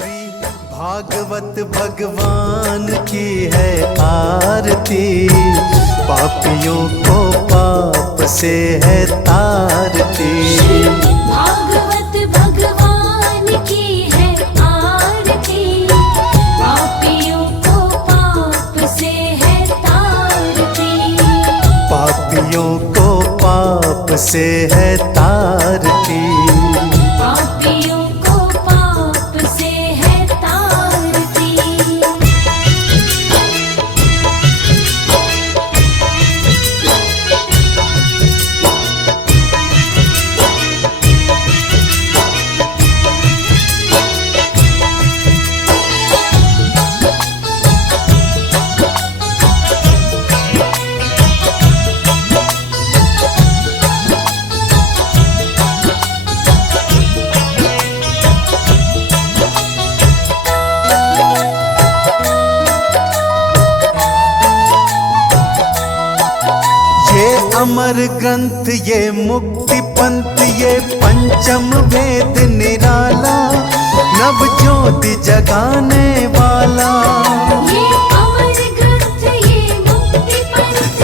भागवत भगवान की है आरती, पापियों को पाप से है तारती। भागवत भगवान की है आरती, पापियों को पाप से है तारती। पापियों को पाप से है तारती। पापियों को पाप से है तारती। अमर ग्रंथ ये मुक्ति पंथ ये पंचम वेद निराला, नव ज्योति जगाने वाला। ये अमर ग्रंथ ये मुक्ति पंथ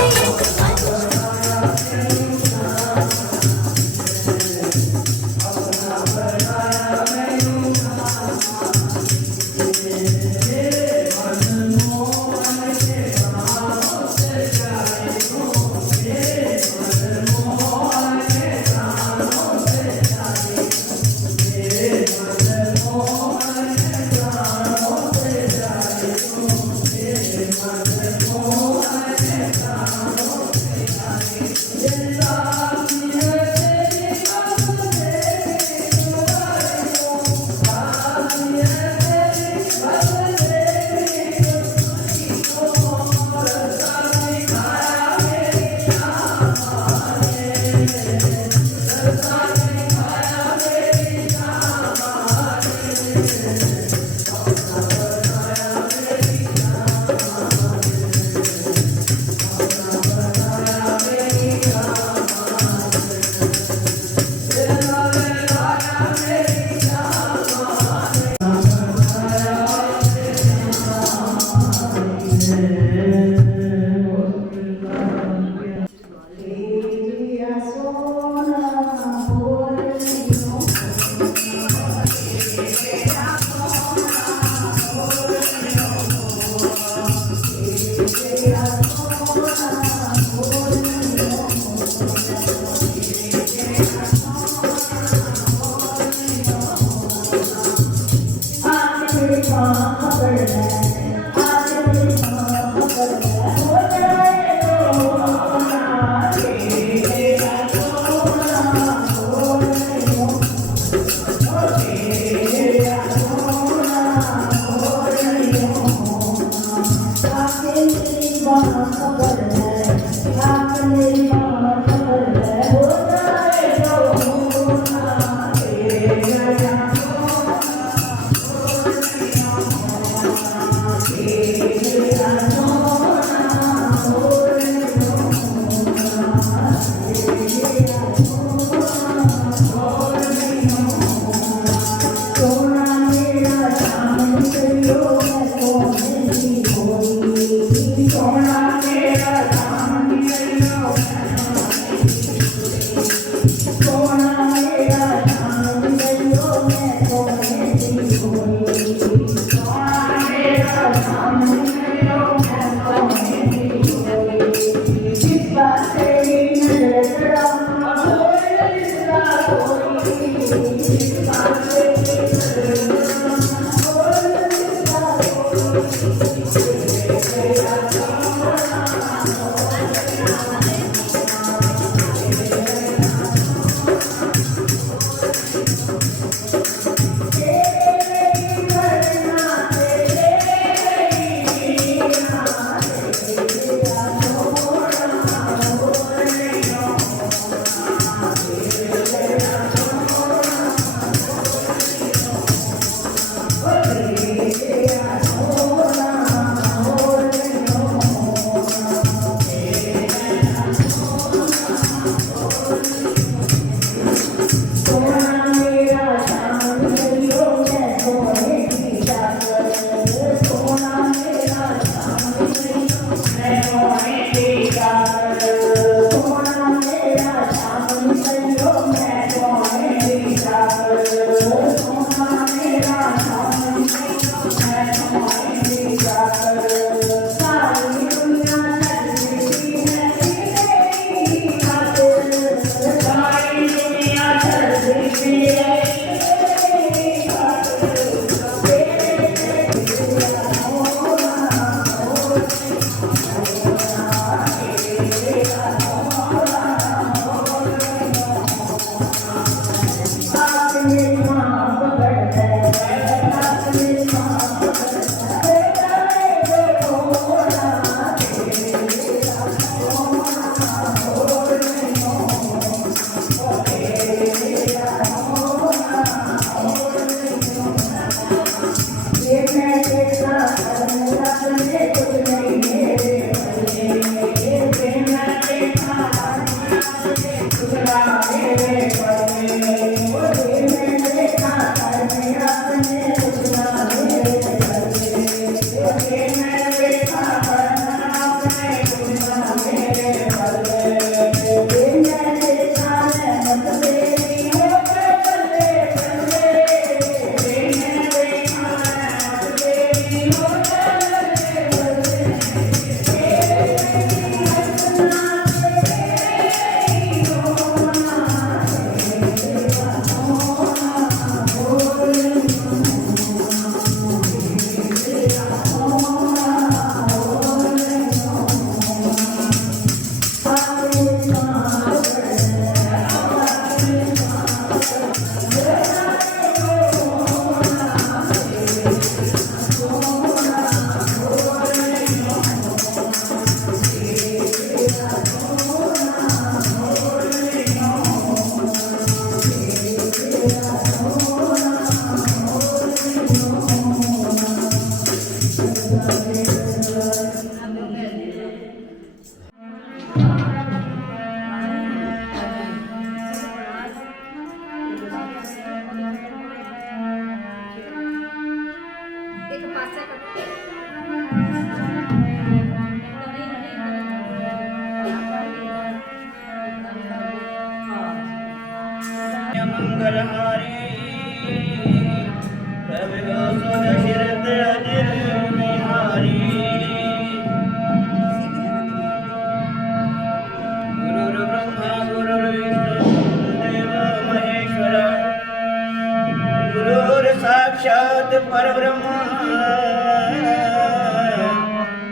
साक्षात परब्रह्म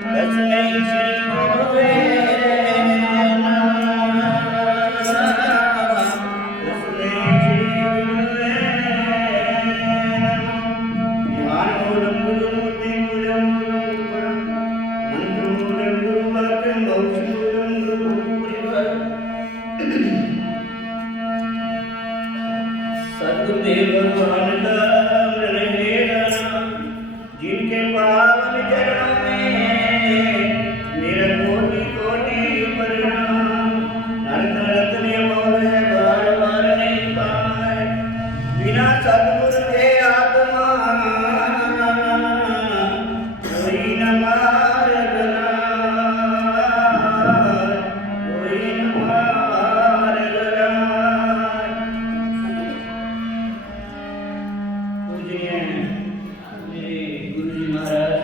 तस्मै श्री गुरुवे नमः। तस्मै श्री गुरुवे नमः। ध्यानमूलं गुरुमूर्तिं गुरुमूलं परं मन्त्रमूलं गुरुवाक्यं मोक्षमूलं गुरुपूर्वं। सद्गुरुदेव भगवान का जिनके पावन चरणों में मेरा कोटि कोटि प्रणाम। नरक ने मोह बार बार नहीं पाए, बिना सद्गुरु के आत्मा कोई न मार्ग लाए, कोई न मार्ग लाए। पूजनीय मेरे गुरुजी महाराज,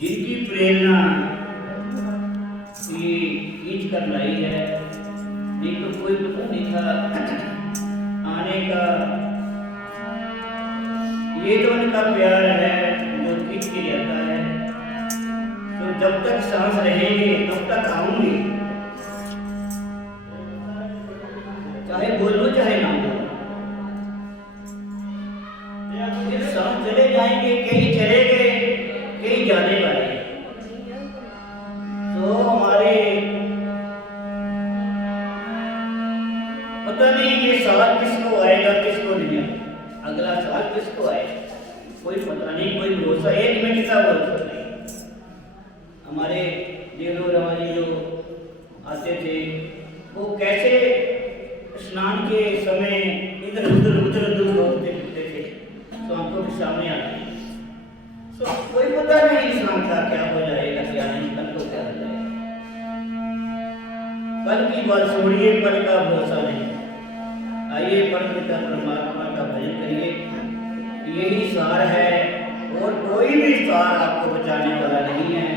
जिनकी प्रेरणा ये खींच कर लाई है, नहीं तो कोई पता नहीं था आने का। ये जो उनका प्यार है जो खींच के जाता है, तो जब तक सांस रहेंगे तब तक आऊंगी, चाहे बोलो चाहे ना बोलो। फिर सांस चले जाएंगे, कहीं चले गए, कहीं जाने वाले। तो हमारे पता नहीं ये साल किसको आएगा किसको नहीं आएगा, अगला साल किसको आएगा कोई पता नहीं, कोई भरोसा, एक मिनट का भरोसा नहीं। हमारे देवलो रवानी जो आते थे वो कैसे स्नान के समय इधर उधर होते फिरते थे, तो आंखों के सामने आते हैं। तो कोई पता नहीं इंसान का क्या हो जाएगा क्या नहीं, कल को क्या हो जाएगा। कल की बात छोड़िए, कल का भरोसा नहीं। आइए परम पिता परमात्मा का भजन करिए, यही सार है और कोई भी सार आपको बचाने वाला नहीं है।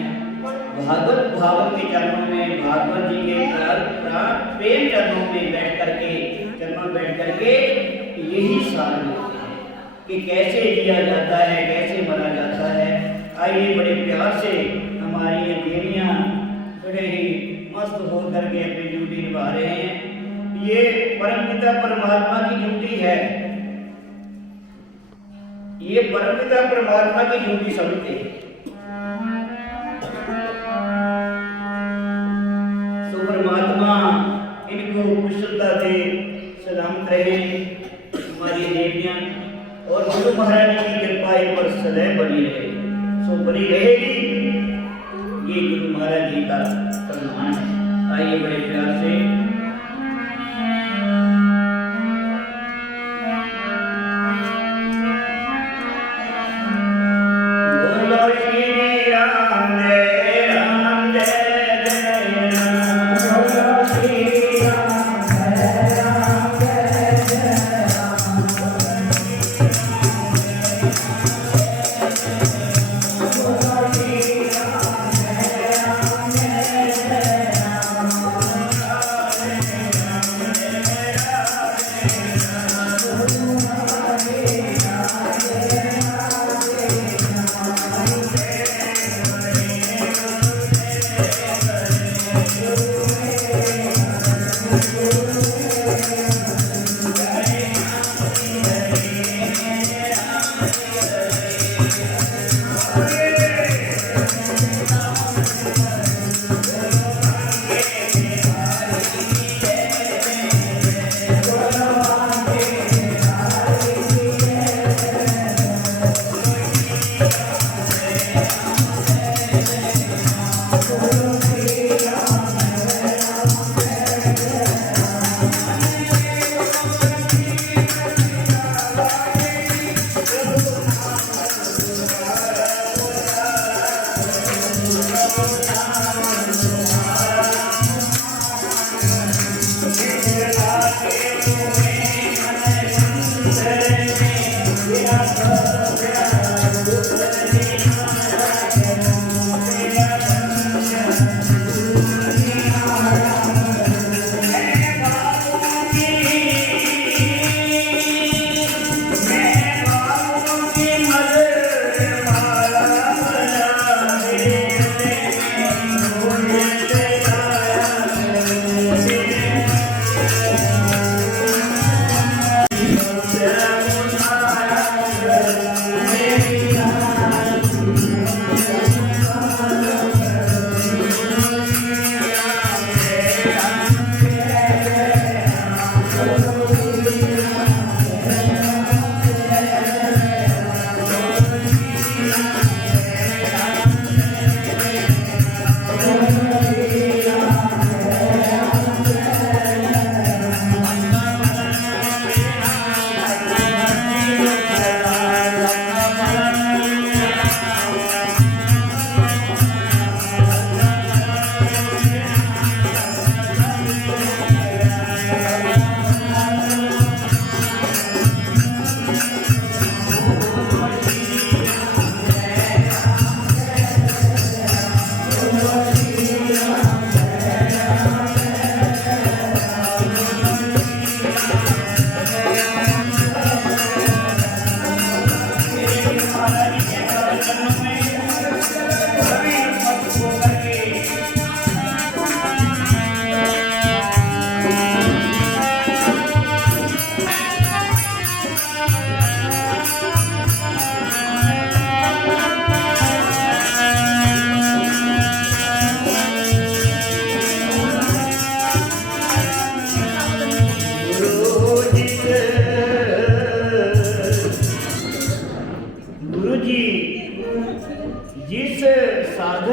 भागवत भावन के चरणों में, भागवत जी के प्रेम चरणों में बैठ करके यही सार मिलते हैं कि कैसे जिया जाता है, कैसे मरा जाता है। आइए बड़े प्यार से हमारी ये देवियाँ बड़े ही मस्त होकर के अपनी ड्यूटी निभा रहे हैं। ये परमपिता परमात्मा की ड्यूटी है, ये परमपिता परमात्मा की ड्यूटी समझते हैं। तो परमात्मा इनको कुशलता से सलामत रहे। हमारी देवियाँ और गुरु महाराज की कृपा इन पर सदैव बनी रहे, सो बनी रहेगी। ये गुरु महाराज जी का सम्मान है। आइए बड़े प्यार से बोलो श्री राम जय राम जय जय राम, बोलो श्री राम जय राम जय जय राम, बोलो श्री राम जय राम जय जय राम,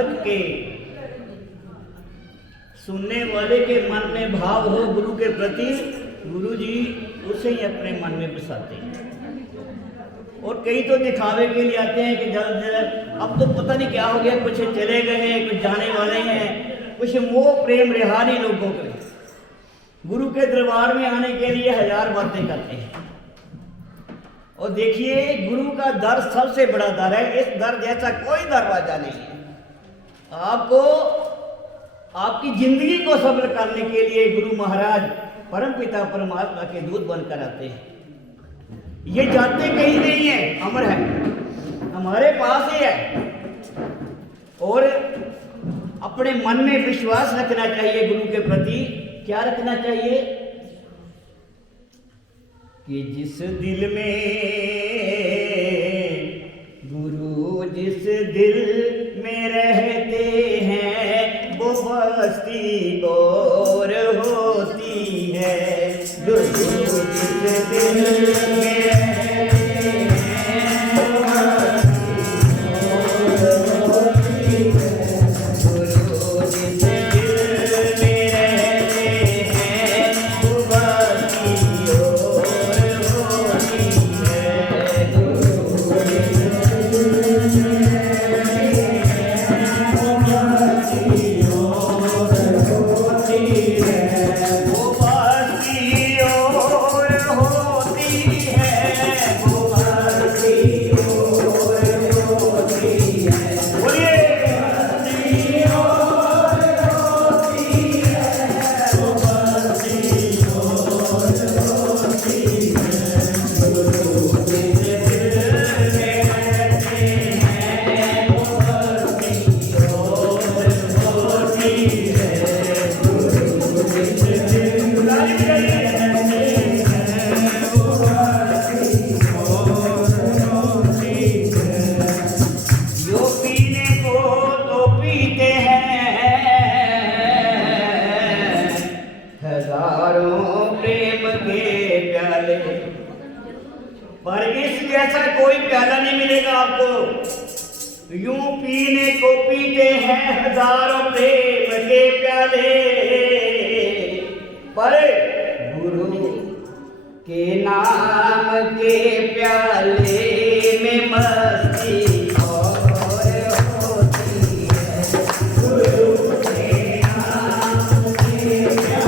साधक के, सुनने वाले के मन में भाव हो गुरु के प्रति, गुरु जी उसे ही अपने मन में बसाते हैं। और कई तो दिखावे के लिए आते हैं कि जल्द जल्द, अब तो पता नहीं क्या हो गया, कुछ चले गए हैं, कुछ जाने वाले हैं, कुछ मोह प्रेम रहा नहीं लोगों के। गुरु के दरबार में आने के लिए हजार बातें करते हैं। और देखिए गुरु का दर सबसे बड़ा दर है, इस दर जैसा कोई दरवाजा नहीं है। आपको आपकी जिंदगी को सफल करने के लिए गुरु महाराज परमपिता परमात्मा के दूत बनकर आते हैं। ये जाते कहीं नहीं है, अमर है, हमारे पास ही है। और अपने मन में विश्वास रखना चाहिए गुरु के प्रति। क्या रखना चाहिए? कि जिस दिल में गुरु जिस दिल में रहते हैं वो बस्ती और होती है। गुरु जिस दिल में रहते हैं वो बस्ती और होती है। गुरु जिस दिल में रहते हैं वो बस्ती और होती है। गुरु जिस दिल में पर इस जैसा कोई प्याला नहीं मिलेगा आपको। यूं पीने को पीते हैं हजारों प्रेम के प्याले, पर गुरु के नाम के प्याले में मस्ती और होती है। गुरु के नाम के प्याले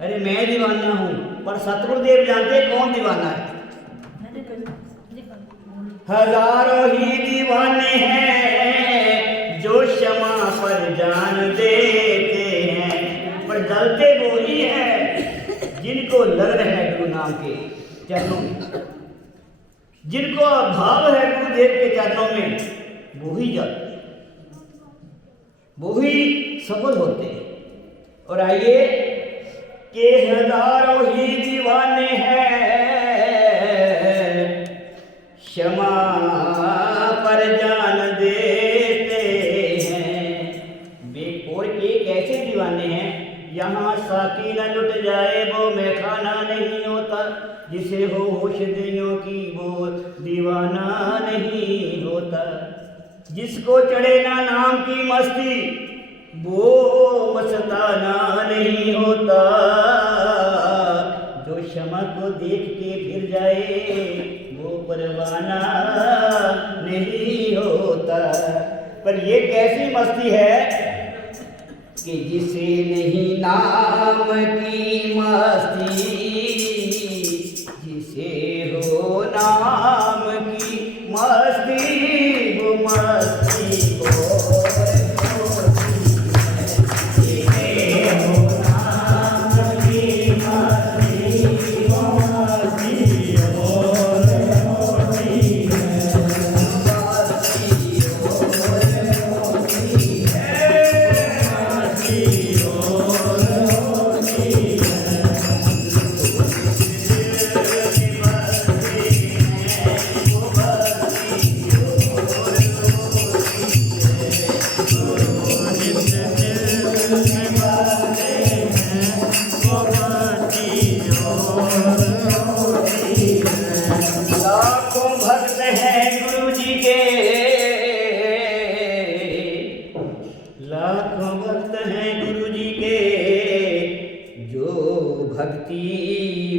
अरे मैं दीवाना हूं, पर सतगुरुदेव जानते कौन दीवाना है। हजारों ही दीवाने हैं जो क्षमा पर जान देते हैं, पर जलते वो ही है जिनको लग रहे हैं गुरु नाम के चरणों में, जिनको भाव है गुरुदेव के चरणों में, वो ही जलते, वो ही सफल होते हैं। और आइए के हजारों ही दीवाने हैं क्षमा पर जान देते हैं। और एक ऐसे दीवाने हैं यहाँ साकी न लुट जाए वो मैं खाना नहीं होता, जिसे हो होश दियों की वो दीवाना नहीं होता। जिसको चढ़े ना नाम की मस्ती वो मस्ताना नहीं होता। क्षमा को देख के फिर जाए वो परवाना नहीं होता। पर ये कैसी मस्ती है कि जिसे नहीं नाम की मस्ती, जिसे हो नाम की मस्ती वो मस्ती को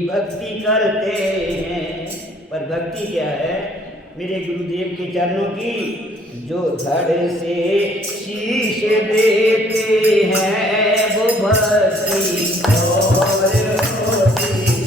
भक्ति करते हैं। पर भक्ति क्या है? मेरे गुरुदेव के चरणों की जो धड़ से शीश देते हैं वो भक्ति और होती है।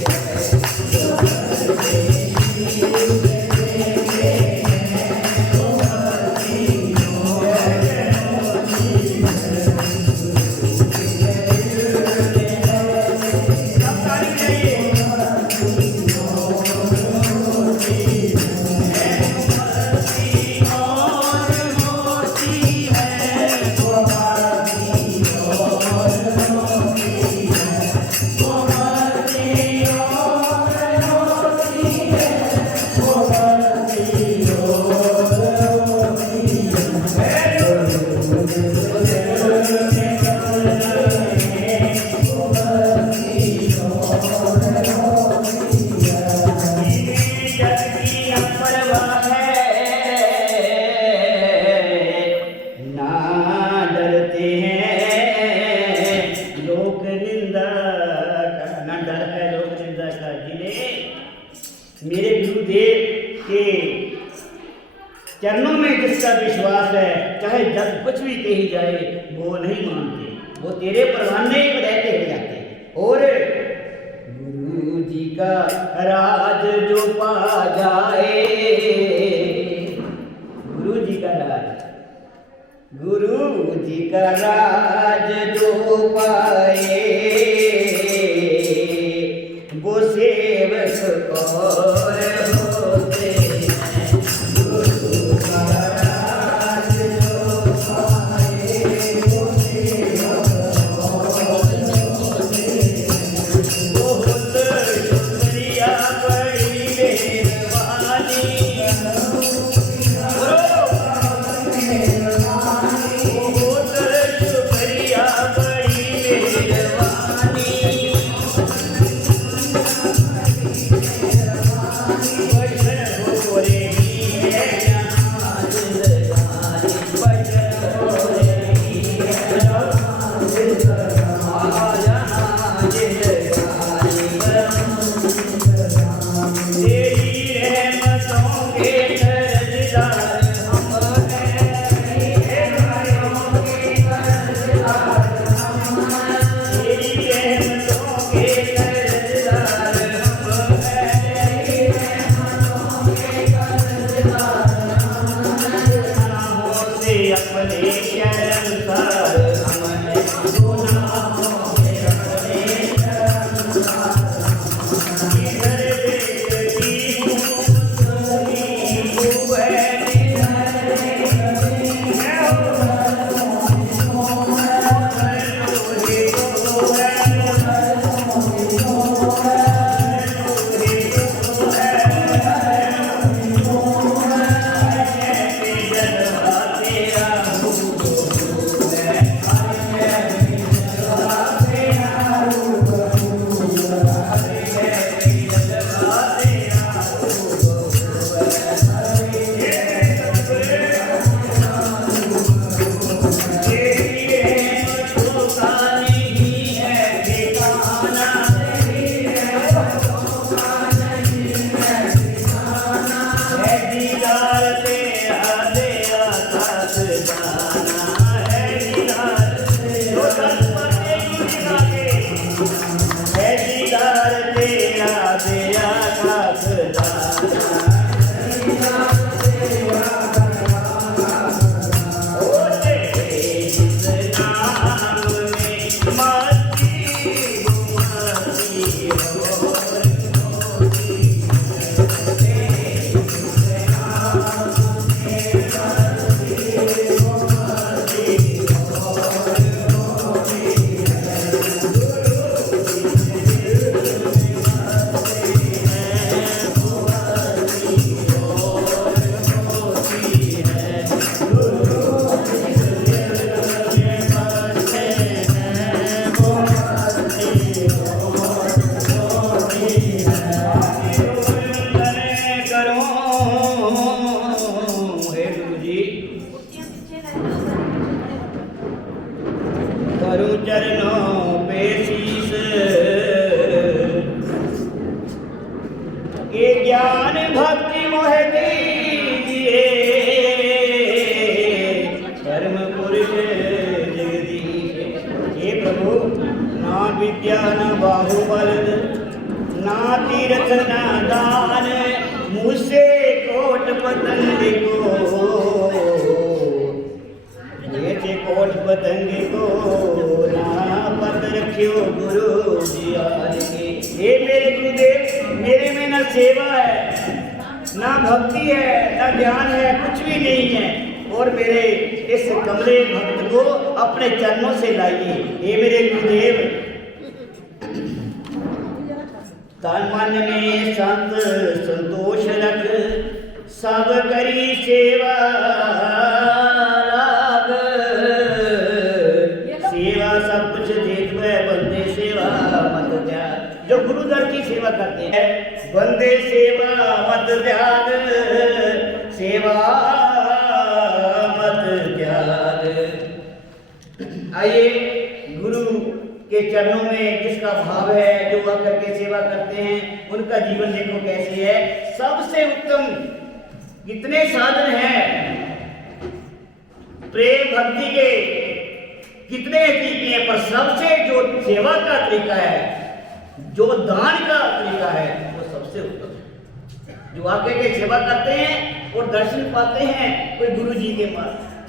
मेरे गुरुदेव के चरणों में जिसका विश्वास है, चाहे जब कुछ भी कही जाए वो नहीं मानते, वो तेरे परवाने रहते हो जाते। और गुरु जी का राज जो पा जाए, गुरु जी का राज, गुरु जी का राज जो पाए वो सेवक और होते हैं। गुरु का राज जो पाए वो सेवक और होते हैं। बहुत शुक्रिया बड़ी मेहरबानी, बहुत शुक्रिया बड़ी मेहरबानी। अपने शरण सार हमने गुनाहों में अपने शरण सार इधर देखती हूँ धरू चरणों पे शीस के ज्ञान भक्ति मोह दीजिए धर्म पुरुष जगदीश। हे प्रभु ना विद्या न बाहुबल ना तीर्थ ना दान मुझसे कोट पतंग को जैसे कोट पतंग को ना पत रखियो गुरु जी आज के। हे मेरे गुरुदेव मेरे में न सेवा है ना भक्ति है ना ज्ञान है कुछ भी नहीं है और मेरे इस कमले भक्त को अपने चरणों से लाइए। हे मेरे गुरुदेव तन मन में संत संतोष रख सब करी सेवा लाग सेवा सब कुछ देख बंदे सेवा मत त्याग। जो गुरु दर की सेवा करते हैं बंदे सेवा मत त्याग सेवा मत त्याग। आइए गुरु के चरणों में जिसका भाव है जो वह करके सेवा करते हैं उनका जीवन देखो कैसे है। सबसे उत्तम कितने साधन हैं प्रेम भक्ति के कितने तरीके हैं पर सबसे जो सेवा का तरीका है जो दान का तरीका है वो सबसे उत्तम है। जो आके के सेवा करते हैं और दर्शन पाते हैं कोई गुरु जी के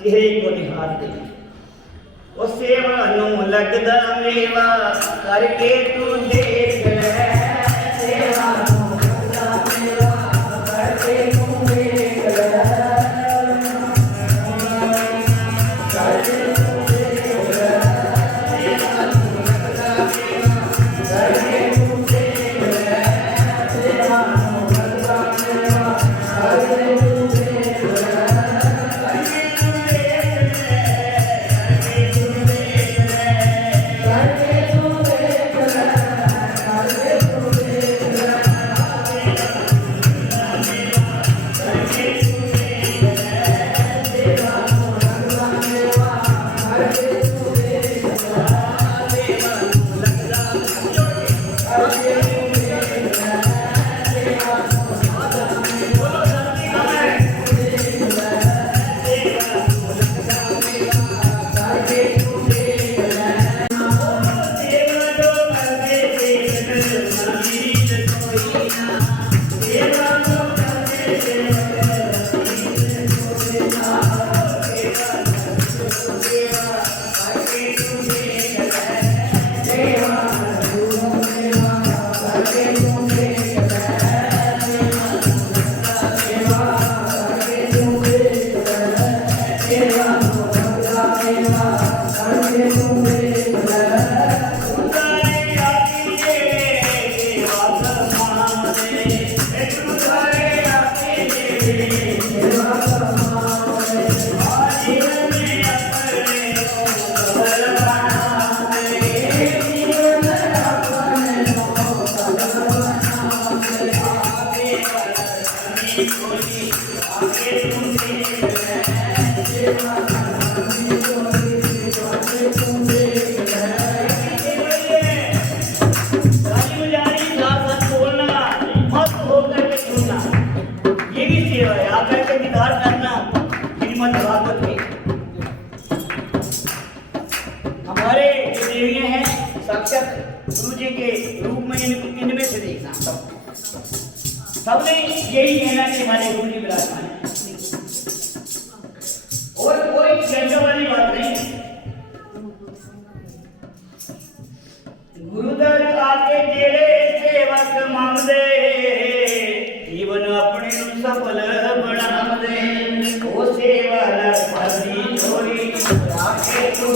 चेहरे को निहारते हैं और सेवा नो लगदा मेवा करके तू देख ले सेवा नो लगदा मेवा करके तू देख ले करके तू देख ले सेवा नो लगदा मेवा करके तू देख ले सेवा नो लगदा मेवा करके तू देख ले। सबने यही कहना कि हमारे गुरु जी विराजमान है और कोई चर्चा वाली बात नहीं। गुरुदर आके जेड़े सेवक मांगदे जीवन अपने सफल बनावदे ओ सेवा न फसी छोड़ी राखे तू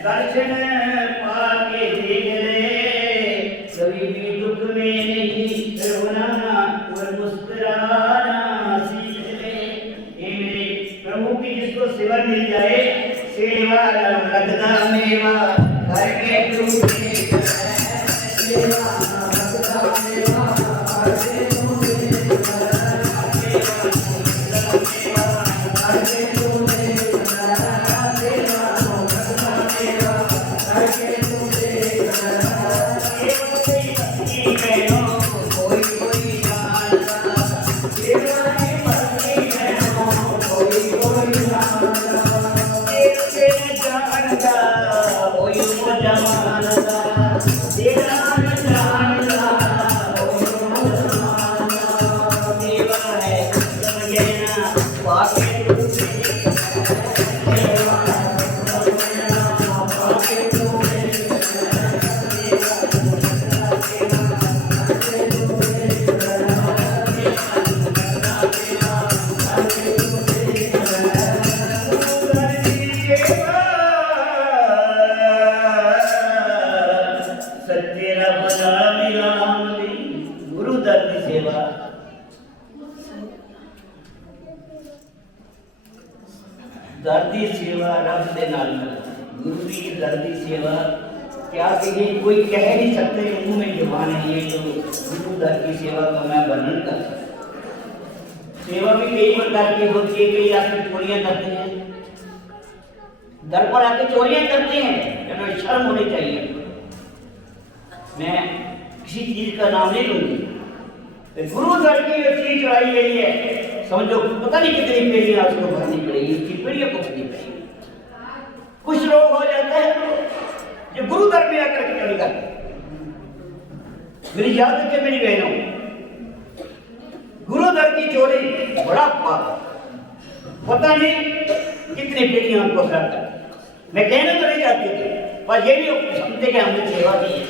दर्शन पाके देख ले, कभी भी दुख में नहीं रोना और मुस्कुराना सीख ले। ये मेरे प्रभु की जिसको सेवा मिल जाए, सेवा लगता मेवा घर के टूटे सेवा लगता मेवा घर के टूटे दर्दी सेवा रब दे नाल गुरु की दर्दी सेवा क्या कहे, कोई कह नहीं सकते मुंह में जुबान है ये तो गुरु दर की सेवा का मैं वर्णन कर सकता। सेवा भी कई प्रकार की होती है, कई आके चोरियां करते हैं, दर पर आके चोरियां करते हैं, तो शर्म होनी चाहिए। मैं किसी चीज का नाम नहीं लूंगी, गुरु दर की जो चीज चढ़ाई गई है, समझो पता नहीं कितनी पीढ़ियां उसको भरनी पड़ेगी, उसकी पीढ़ियों को भरनी पड़ेगी। कुछ लोग हो जाते हैं जो गुरु दर में आकर के चोरी करते हैं। मेरी याद रखिए मेरी बहनों, गुरु दर की चोरी बड़ा पाप, पता नहीं कितनी पीढ़ियां उनको खराब करती। मैं कहना तो नहीं चाहती थी, पर ये भी समझते कि हमने सेवा की है,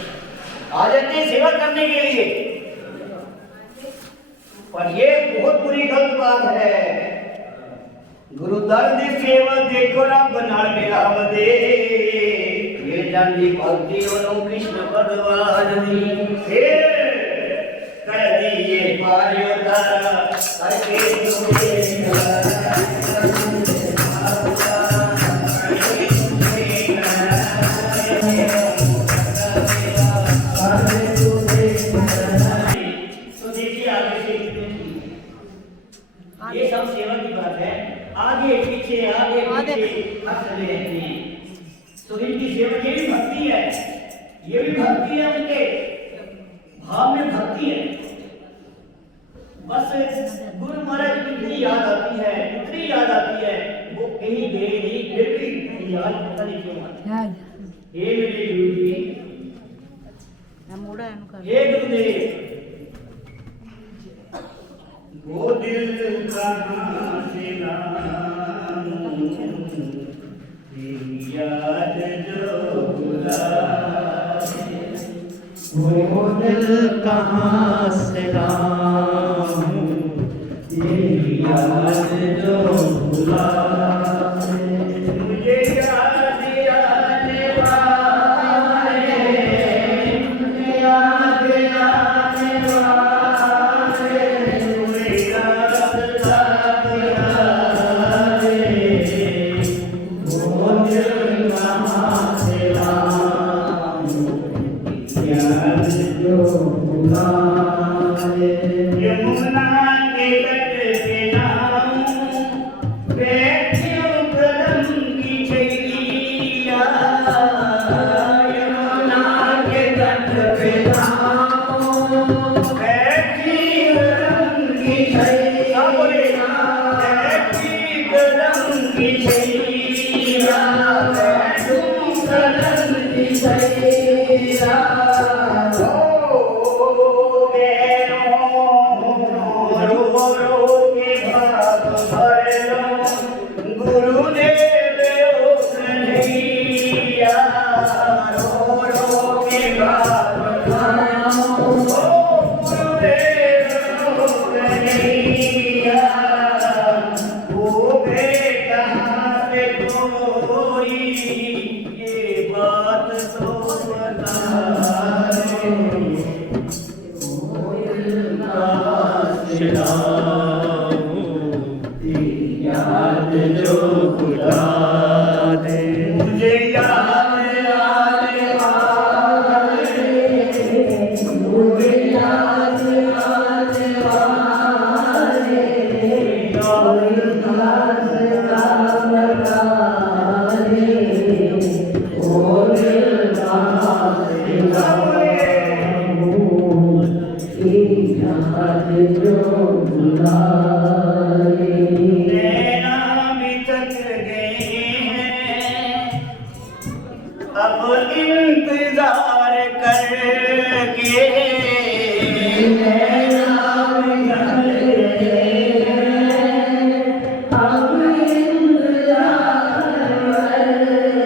आ जाते हैं सेवा करने के लिए, पर ये बहुत बुरी गलत बात है। गुरु दर्द सेवा देखो रब नाल मिलावदे, ये जानी भक्ति और कृष्ण भगवान दी फिर कर दिए पारियो तारा करके ये सब सेवा की बात है। आगे पीछे हंसते रहते हैं, तो इनकी सेवा ये भी भक्ति है, ये भी भक्ति है, उनके भाव में भक्ति है। बस गुरु महाराज की इतनी याद आती है, इतनी याद आती है, वो कहीं गए नहीं, फिर भी याद पता नहीं क्यों आती है। हे मेरे गुरु जी, हे गुरुदेव, वो दिल कहाँ से लाऊं, तेरी याद जो बुलाए, वो दिल कहाँ से लाऊं, तेरी याद जो बुलाए, मुझे याद आने वाले, मुझे याद आने वाले, यमुना के तट पे नाऊं, बैठियों कदम की छैया, यमुना के तट पे नाऊं, बैठी कदम की छैया, बैठी कदम की छैया, बैठूं कदम की छैया। सिलाऊं, तेरी याद जो भुला दे। मुझे याद आने वाले, मुझे याद आने वाले, और खास काम वाले, और खास सिलाऊं, तेरी याद जो भुला दे। नैना भी थक गए हैं अब इंतजार करके, नैना भी थक गए हैं अब इंतजार करके।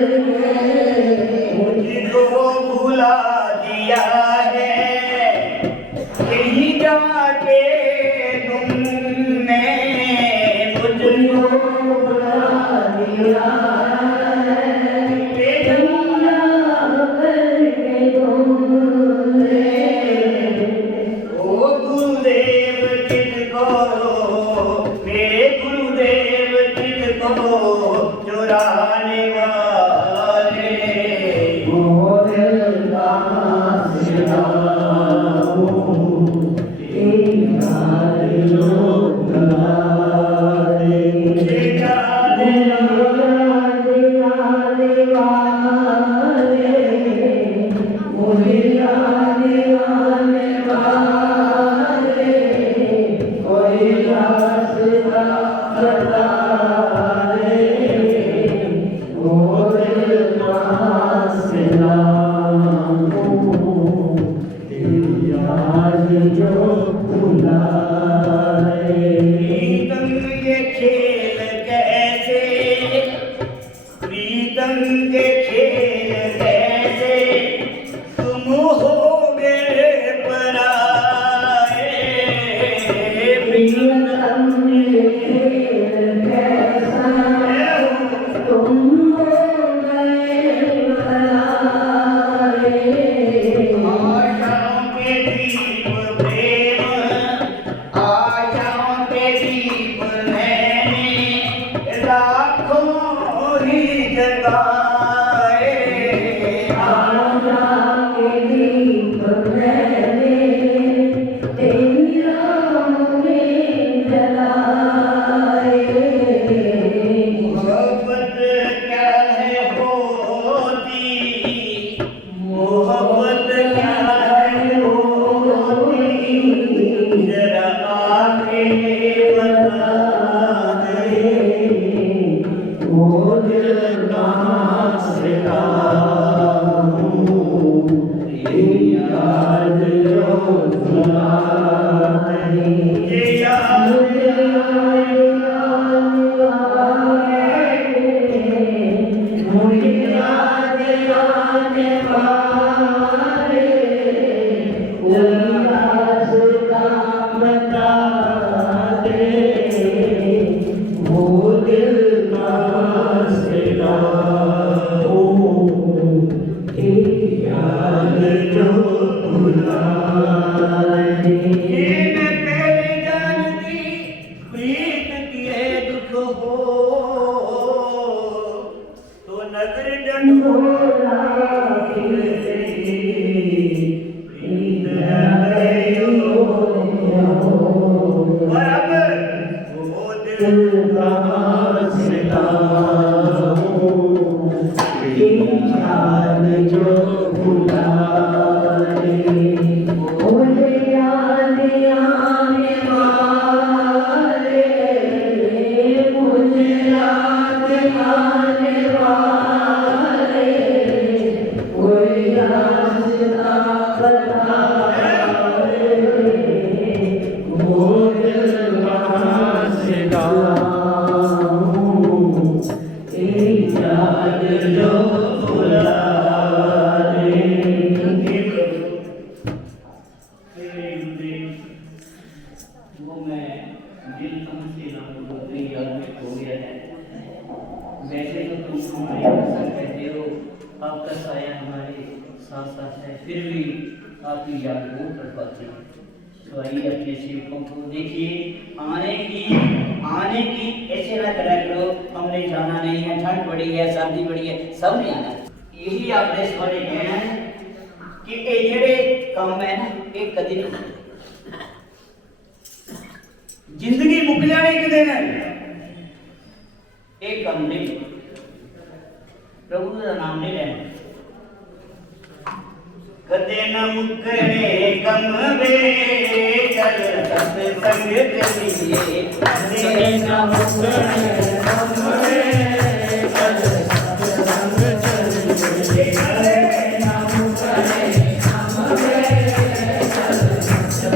मुझको भुला दिया है कहीं जाके तुमने, मुझको भुला दिया है कहीं जाके तुमने। ओ गुरुदेव किसको, मेरे गुरुदेव किसको चुराने वाले, वो दिल कहाँ से लाऊं, तेरी याद जो भुला दे। मुझे याद आने वाले, मुझे याद आने वाले, कोई रास्ता बता दे, वो दिल कहाँ से लाऊं, तेरी याद जो भुला दे। प्रीतम के खेल कैसे, प्रीतम के खेल कैसे, तुम हो गए पराए। प्रीतम के खेल कैसे, तुम हो गए पराए। आशाओं के दीप प्रेम, आशाओं के दीप मैंने लाखों ही जगाए। आशाओं के दीप मैंने तेरी राहों में जलाए। मोहब्बत क्या है होती, मोहब्बत क्या है होती, जरा आके बता दे, वो दिल कहाँ से लाऊं, तेरी याद जो भुला दे। मुझे याद आने वाले, मुझे याद आने वाले, कोई रास्ता बता दे, वो दिल कहाँ से लाऊं, तेरी याद जो भुला दे। ये मैं पहले जानती प्रीत किए दुख हो, तो नजर डंडोरा प्रीत है बराबर, वो दिल कहाँ से लाऊं, तेरी याद जो भुला दे। मुझे याद आने वाले, मुझे याद आने वाले, कोई रास्ता बता दे, वो दिल कहाँ से लाऊं, तेरी याद जो भुला दे। वो मैं दिल कहाँ से लाऊं, अपनी याद में खो गया है। वैसे तो तुम हमारे साथ कहते हो, आपका साया हमारे साथ साथ है, फिर भी आपकी याद बहुत तड़पाती है। तो आइए अपने सेवकों को देखिए, आने की ऐसे ना करा करो, हमने जाना नहीं है, ठंड बड़ी है, सर्दी बड़ी है, सब नहीं आना। यही आपने सवाल कहना है कि ये जेड़े काम है ना, ये कदी नहीं होते। जिंदगी मुक जाने के दिन एक काम नहीं, प्रभु का नाम नहीं लेना। कदे न मुकने कम वे चल सत्संग चलिए, कदे न मुकने कम वे चल सत्संग चलिए, कदे न मुकने कम वे चल सत्संग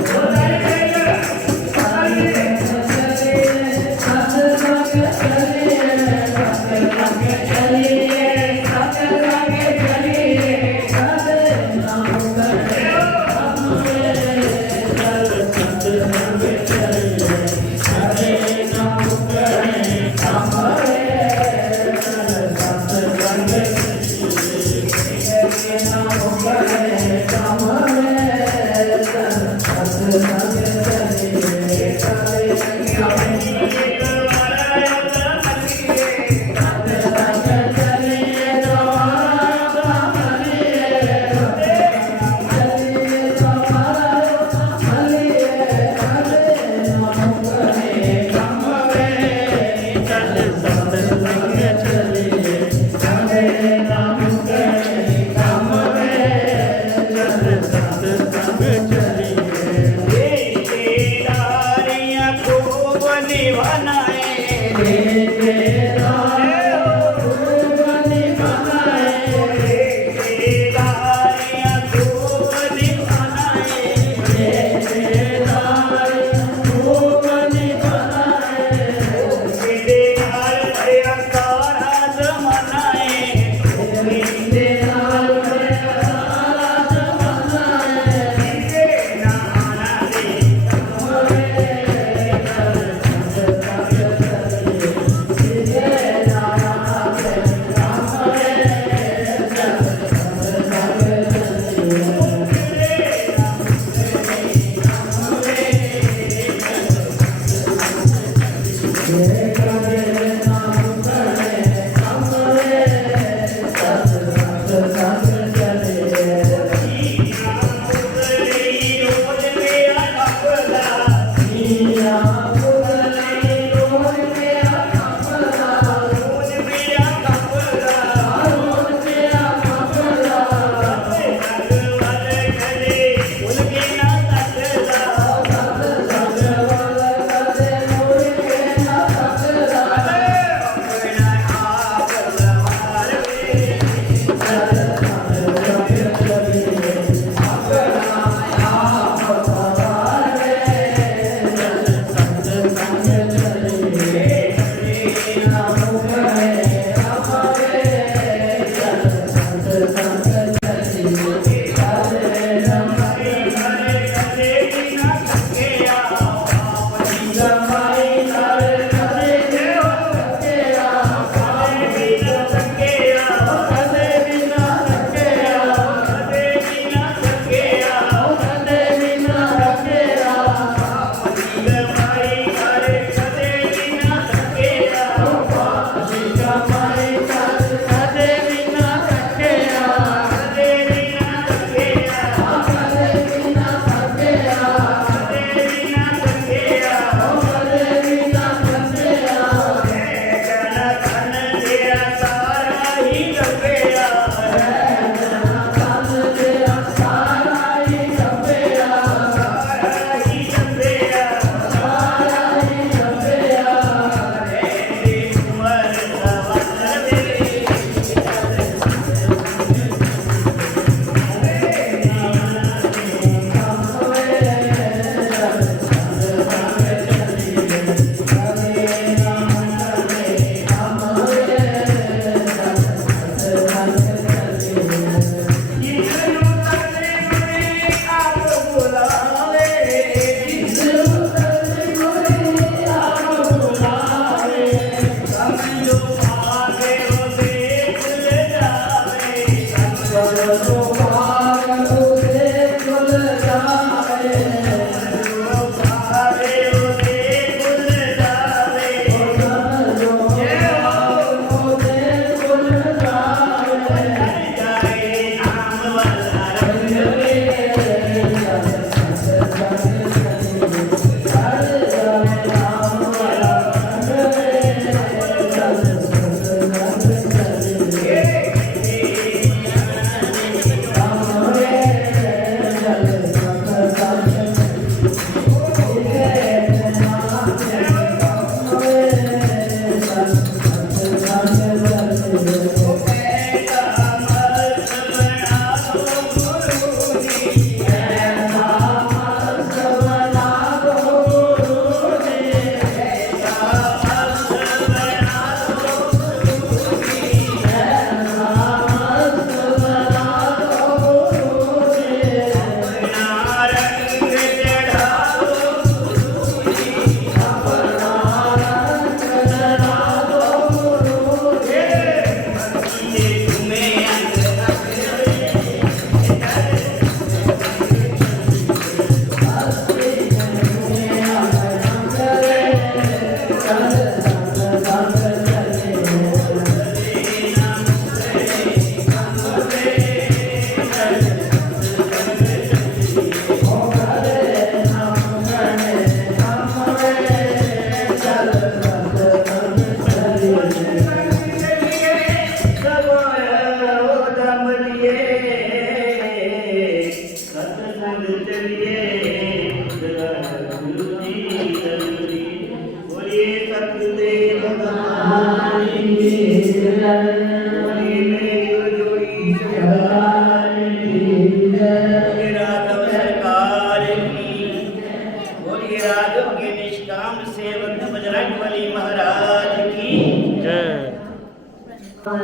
श्री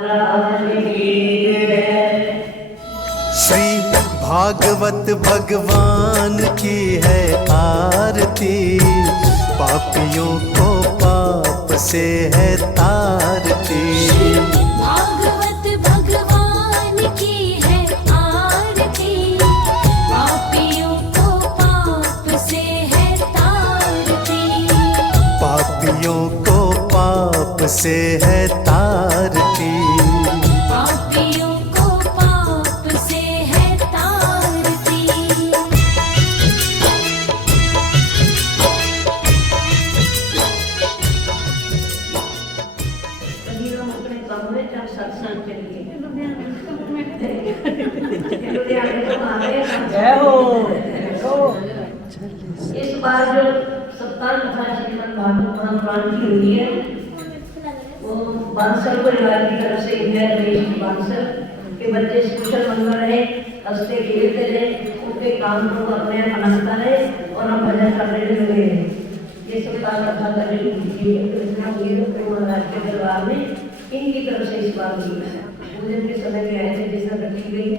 भागवत भगवान की है आरती, पापियों को पाप से है तारती। भागवत भगवान की है आरती, पापियों को पाप से है तारती। पापियों को पाप से है तारती। पापियों को पाप से है तारती। अभी हम अपने काम में जब सत्संग चलिए इस बार जो 57 श्रीमद् भागवत महापुराण की हुई है वो बांसल परिवार की तरफ से इंडिया देश की बांसल के बच्चे कुशल मंगल रहे, हंसते खेलते रहे, उनके काम को अपने आप बनाता रहे और हम भजन करने लगे। ये सब कथा करने की महाराज के दरबार में इनकी तरफ से इस बार हुई है। पूजन के समय में आए थे जैसा रखी गई,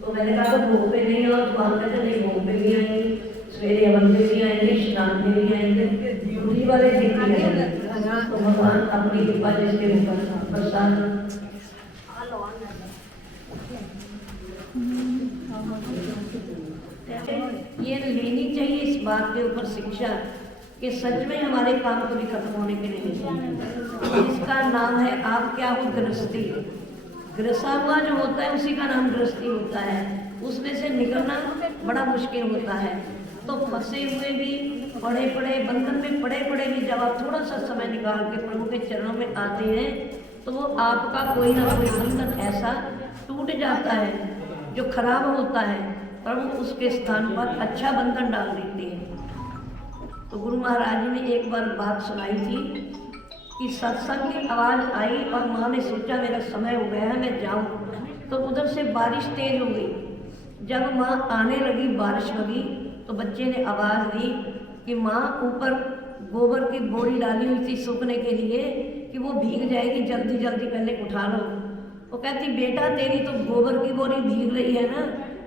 तो मैंने कहा तो भोग पे नहीं और तो कहते थे नहीं भोग पे भी आएंगे, सवेरे हवन पे भी आएंगे, स्नान में भी आएंगे, दूरी वाले दिन भी आएंगे। तो भगवान अपनी कृपा जिसके ऊपर प्रसाद ये लेनी चाहिए इस बात के ऊपर शिक्षा कि सच में हमारे काम कभी खत्म होने के नहीं। इसका नाम है आप क्या हो गृहस्थी। गृहसा हुआ जो होता है उसी का नाम गृहस्थी होता है, उसमें से निकलना बड़ा मुश्किल होता है। तो फंसे हुए भी पड़े पड़े बंधन में पड़े पड़े भी जब आप थोड़ा सा समय निकाल के प्रभु के चरणों में आते हैं तो वो आपका कोई ना कोई बंधन ऐसा टूट जाता है जो खराब होता है, प्रभु उसके स्थान पर अच्छा बंधन डाल देते हैं। तो गुरु महाराज जी ने एक बार बात सुनाई थी कि सत्संग की आवाज़ आई और माँ ने सोचा मेरा समय हो गया है मैं जाऊँ, तो उधर से बारिश तेज हो गई। जब माँ आने लगी बारिश लगी तो बच्चे ने आवाज़ दी कि माँ ऊपर गोबर की बोरी डाली हुई थी सूखने के लिए कि वो भीग जाएगी, जल्दी जल्दी पहले उठा लो। वो कहती बेटा तेरी तो गोबर की बोरी भीग रही है ना,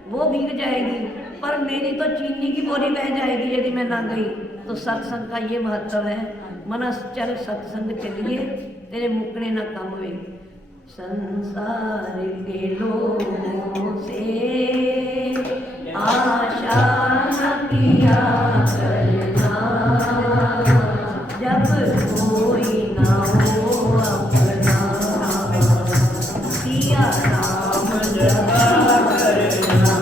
वो भीग जाएगी, पर मेरी तो चीनी की बोरी बह जाएगी यदि मैं ना गई। तो सत्संग का ये महत्व है, मनस चल सत्संग चलिए तेरे मुकने न कम हुए। संसार के लोगों से आशा न किया करना, जब कोई ना हो अपना किया राम जपा करना।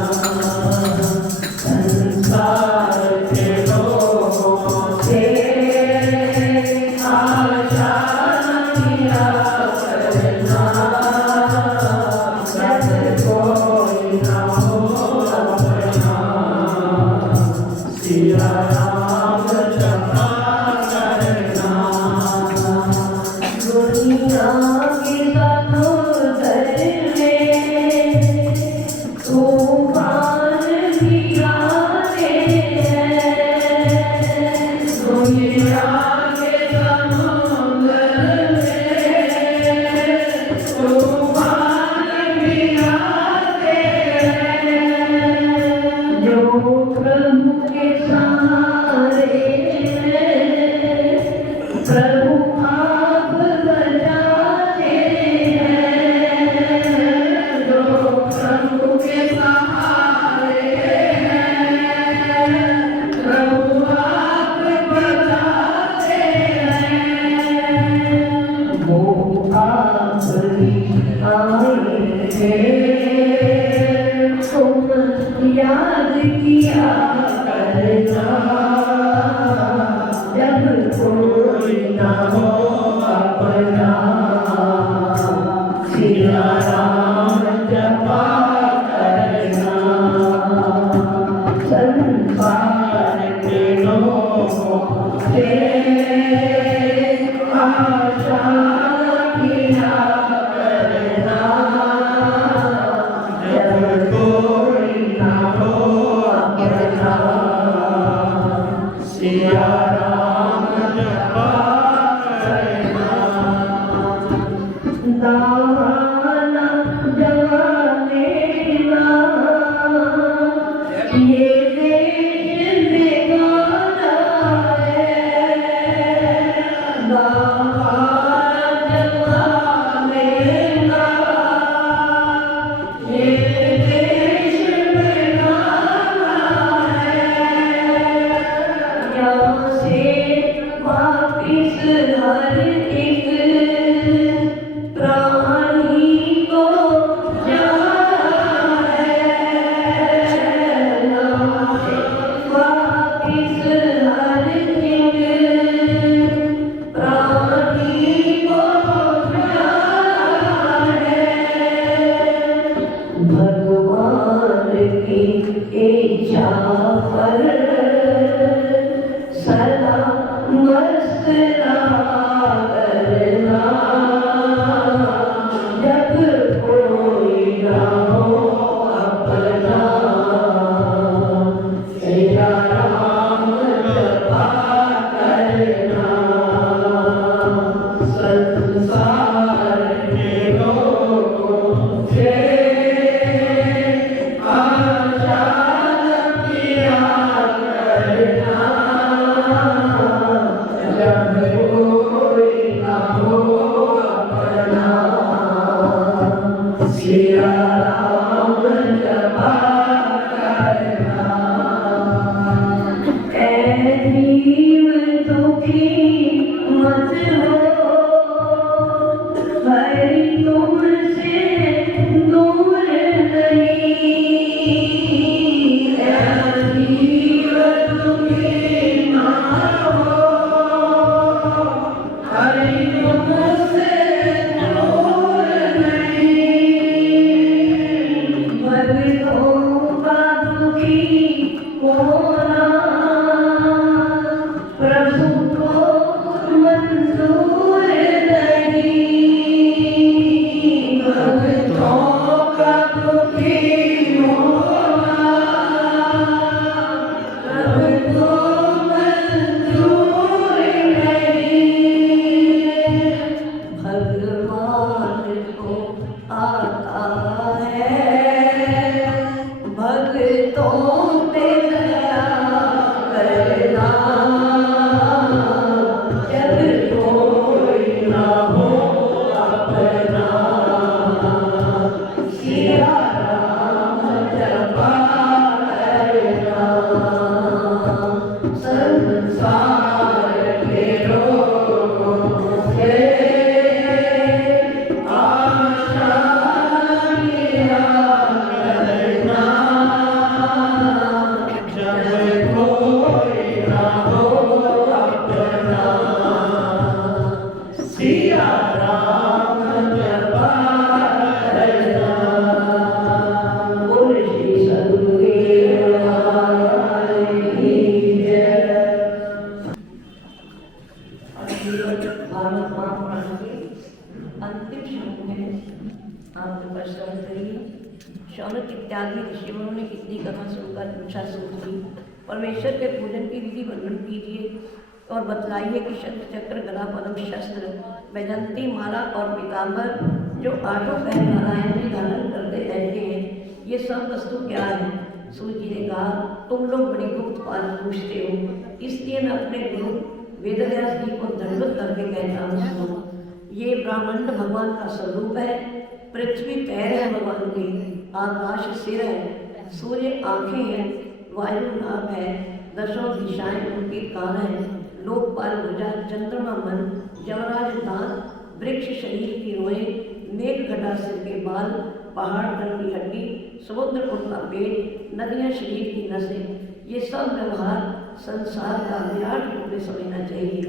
संसार के लोगों से आशा न किया करना, जब कोई ना हो अपना सिया राम जपा करना। दुनिया की समुद्र में तूफान भी आते हैं, दुनिया के समुद्र में तूफान भी आते हैं। जो प्रभु के सहारे हैं, प्रभु आप बचाते हैं। जो प्रभु के सहारे हैं, प्रभु आप बचाते हैं। वो आप ही आए थे, तुम याद किया करना, जब कोई ना हो अपना सिया राम जपा करना। संसार के लोगों से आशा किया करना, जब कोई ना हो अपना सिया राम जपा करना। दावा आप कृपा श्रवण करिए। शौनक इत्यादि ऋषियों ने इतनी कथा सुनकर पूछा सुनती, परमेश्वर के पूजन की विधि वर्णन कीजिए और बतलाइए कि शंख चक्र गदा पद्म शस्त्र वैजंती माला और पीताम्बर जो आठों पहर नारायण जी धारण करते रहते हैं, ये सब वस्तु क्या है। सूर्य जी ने कहा, तुम लोग बड़ी गुप्त बात पूछते हो, इसलिए मैं अपने गुरु वेदव्यास जी को दंडवत करके कहता हूँ, सुनो। ये ब्रह्मांड भगवान का स्वरूप है, पृथ्वी पैर है भगवान के, आकाश सिर है, सूर्य आंखें हैं, वायु नाभ है, दशों दिशाएं उनके कान है, लोकपाल भुजा, चंद्रमा मन, यमराज दांत, वृक्ष शरीर की रोएं, मेघ घटा सिर के बाल, पहाड़ धन की हड्डी, समुद्र उनका पेट, नदियां शरीर की नसें, ये सब व्यवहार संसार का विराट रूप में समझना चाहिए।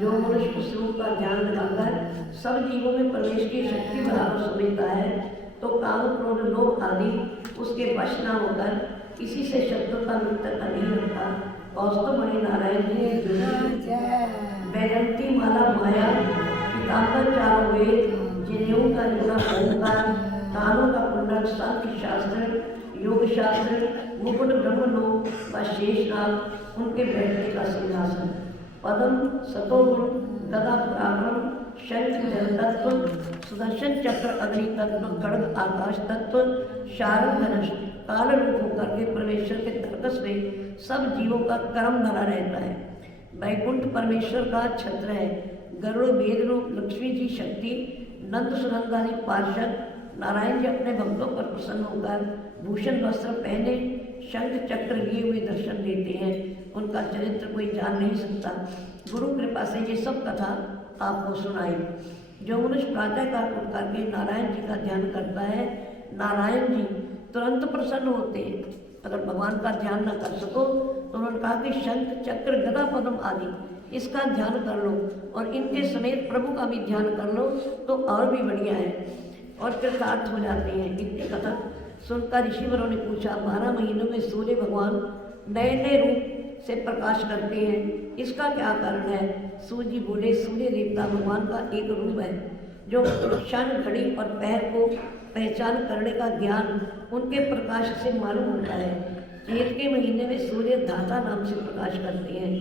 जो मनुष्य उस रूप का ध्यान लगाकर सब जीवों में प्रवेश की शक्ति बराबर समझता है, तो काम क्रोध लोभ आदि उसके वश न होकर किसी से शत्रुता मित्रता नहीं रखता। कौस्तुभ मणि नारायण जी वैजंती माला माया, पीताम्बर चारों वेद, जनेऊ का जुड़ा ओंकार, कानों का कुंडल, सांख्य शास्त्र, योग शास्त्र, मुकुट ब्रह्मलोक व शेषनाग, उनके बैठने का सिंहासन, पद्म सतोगुण, गदा पराक्रम, शंख जल तत्व, सुदर्शन चक्र अग्नि तत्व, खड्ग आकाश तत्व, शारंग धनुष, काल रूप होकर के परमेश्वर के तर्कस में सब जीवों का कर्म धरा रहता है। वैकुंठ परमेश्वर का छत्र है, गरुड़ वेद रूप, लक्ष्मी जी शक्ति, नंद सुनंदानी पार्षद, नारायण जी अपने भक्तों पर प्रसन्न होकर भूषण वस्त्र पहने शंख चक्र लिए हुए दर्शन देते हैं। उनका चरित्र कोई जान नहीं सकता। गुरु कृपा से ये सब कथा आपको सुनाई। जो मनुष्य प्रातःकाल उठ करके नारायण जी का ध्यान करता है, नारायण जी तुरंत प्रसन्न होते हैं। अगर भगवान का ध्यान न कर सको तो उन्होंने कहा कि शंख चक्र गदा पद्म आदि इसका ध्यान कर लो और इनके समेत प्रभु का भी ध्यान कर लो तो और भी बढ़िया है और कृतार्थ हो जाते हैं। इतनी कथा सुनकर ऋषिवरों ने पूछा, 12 महीनों में सूर्य भगवान नए नए रूप से प्रकाश करते हैं, इसका क्या कारण है। सूर्य जी बोले, सूर्य देवता भगवान का एक रूप है जो क्षण घड़ी और पहर को पहचान करने का ज्ञान उनके प्रकाश से मालूम होता है। चैत के महीने में सूर्य धाता नाम से प्रकाश करते हैं।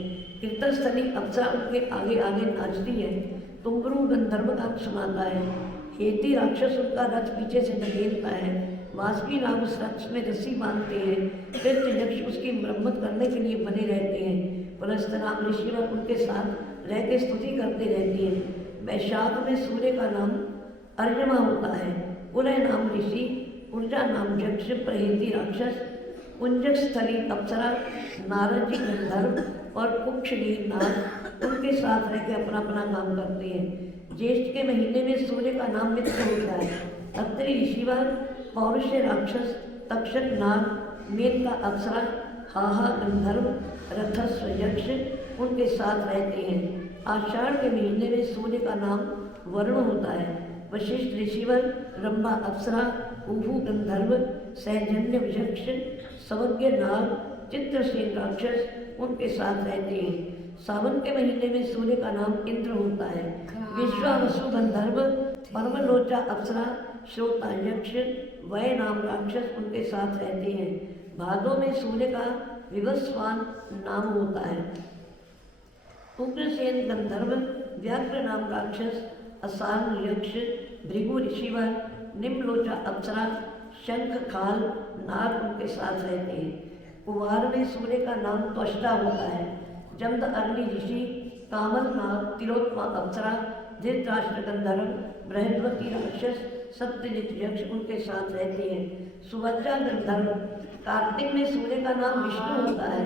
कीर्तनस्थली अप्सरा उनके आगे आगे नाचती है, तुंगरू गंधर्व का सुनाता है, हेती राक्षस उनका रथ पीछे से धकेलता है, वासुकी नाग उस रथ में रस्सी बांधते हैं, तीर्थयक्ष उसकी मरम्मत करने के लिए बने रहते हैं, पुलस्त नाम ऋषिवर उनके साथ रह के स्तुति करते रहते हैं। वैशाख में सूर्य का नाम अर्यमा होता है, पुलह नाम ऋषि, ऊर्जा नाम यक्ष, प्रहेती राक्षस, कुंजक स्थली अप्सरा, नारद जी गंधर्व और कुक्षनीर नाग उनके साथ रह के अपना अपना काम करते हैं। ज्येष्ठ के महीने में सूर्य का नाम मित्र होता है। अत्रि ऋषिवर, पौरुष्य राक्षस, तक्षक नाग, मेघ का अप्सरा, हाहा गंधर्व, रथस्व यक्ष उनके साथ रहते हैं। आषाढ़ के महीने में सूर्य का नाम वरुण होता है। वशिष्ठ ऋषिवर, रंभा अप्सरा, उभु गंधर्व, सहजन्य यक्ष, सवज्ञ नाग, चित्रसेन राक्षस उनके साथ रहते हैं। सावन के महीने में सूर्य का नाम इंद्र होता है। विश्वावसु गंधर्व, परमलोचा अप्सरा, श्रोता यक्ष, वय नाम राक्षस उनके साथ रहते हैं। भादों में सूर्य का विवस्वान नाम होता है। उग्रसेन गंधर्व, व्याघ्र नाम राक्षस, असार यक्ष, भृगु ऋषिवर, निम्नलोचा अप्सरा, शंख खाल नाग उनके साथ रहते हैं। कुमार में सूर्य का नाम त्वष्टा होता है। जमद अग्नि ऋषि, कामल नाग, तिलोत्मा अप्सरा, धृतराष्ट्र गंधर्व, बृहस्पति राक्षस, सत्यजित यक्ष उनके साथ रहते हैं। सुभद्रा गंधर्व। कार्तिक में सूर्य का नाम विष्णु होता है।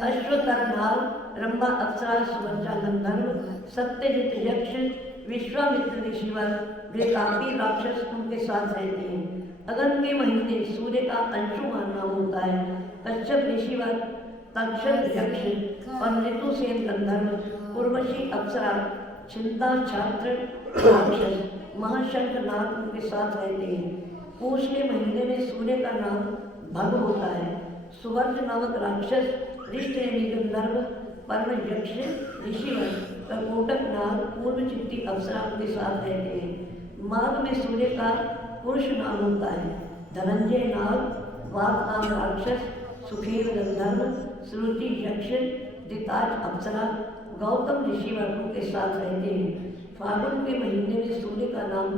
अश्वतर नाग, रंभा अप्सरा, सुभद्रा गंधर्व, सत्यजित यक्ष, विश्वामित्र ऋषिवर, वेतापी राक्षस उनके साथ रहते हैं। अगन के महीने सूर्य का अंशुमान नाम होता है। कच्छप ऋषिवर, तक्षक यक्ष और ऋतुसेन गंधर्व, उर्वशी अप्सरा, चिंता छात्र राक्षस, महाशंख नाग उनके साथ रहते हैं। पूष के महीने में सूर्य का नाम भग होता है। सुवर्ज नामक राक्षस, ऋष्टनेमि गंधर्व, परम यक्ष ऋषिवर, कर्कोटक नाग, पूर्व चित्ती अप्सरा उनके साथ रहते हैं। माघ में सूर्य का पुरुष नाम होता है। धनंजय नाग, वाघ नाम राक्षस, सुखेव गंधर्व, श्रुति यक्ष, दिताज अप्सरा, गौतम ऋषि वर्गों के साथ रहते हैं। फागुन के महीने में सूर्य का नाम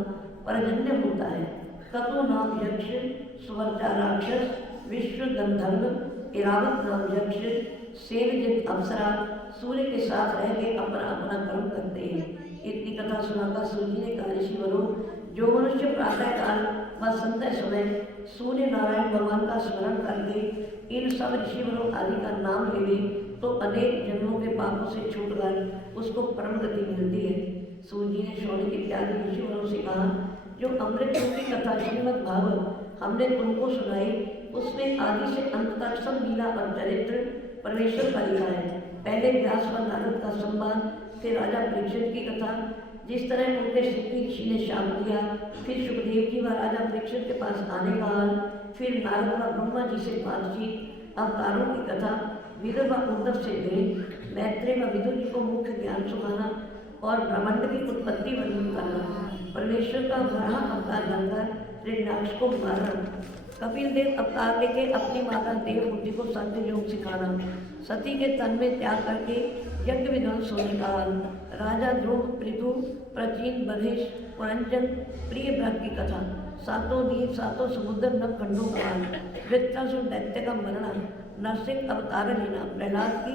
पर्जन्य होता है। कपो नाम यक्ष, सुवर्चा राक्षस, विश्व गंधर्व, इरावत नाम यक्ष, सेनजित अप्सरा सूर्य के साथ रह के अपना अपना कर्म करते हैं। इतनी कथा सुनाकर सूर्य ने कहा, ऋषिवरों, जो मनुष्य प्रातःकाल व संध्या समय सूर्य नारायण भगवान का स्मरण करके इन सब ऋषिवरों आदि का नाम ले ले तो अनेक जन्मों के पापों से छूटकर उसको परम गति मिलती है। सूर्य जी ने शौनक इत्यादि ऋषिवरों से कहा, जो अमृत की कथा श्रीमद् भागवत हमने तुमको सुनाई, उसमें आदि से अंत तक सब लीला और चरित्र परमेश्वर का लिखा है। पहले व्यास व नारद का संवाद, फिर राजा परीक्षित की कथा, जिस तरह उनके सुखी ऋषि ने शाप दिया, फिर सुखदेव जी व राजा परीक्षित के पास आने का हाल, फिर नारद व ब्रह्मा जी से बातचीत, अवतारों की कथा, विदुर व उद्धव से भेंट, मैत्रेय व विदुर जी को मुख्य ज्ञान सुनाना और ब्रह्मांड की उत्पत्ति वर्णन करना, परमेश्वर का वराह अवतार बनकर हिरण्याक्ष को मारना, कपिल देव अवतार लेके अपनी माता देवहूति को संग योग सिखाना, सती के तन में त्याग करके यज्ञ विध्वंस होने का हाल, राजा ध्रुव, पृथु, प्राचीन, बधिश, पुरंजन, प्रिय व्रत की कथा, सातों द्वीप, सातों समुद्र, नवखंडों का हाल, वृत्रासुर दैत्य का मरना, नरसिंह अवतार लेना, प्रहलाद की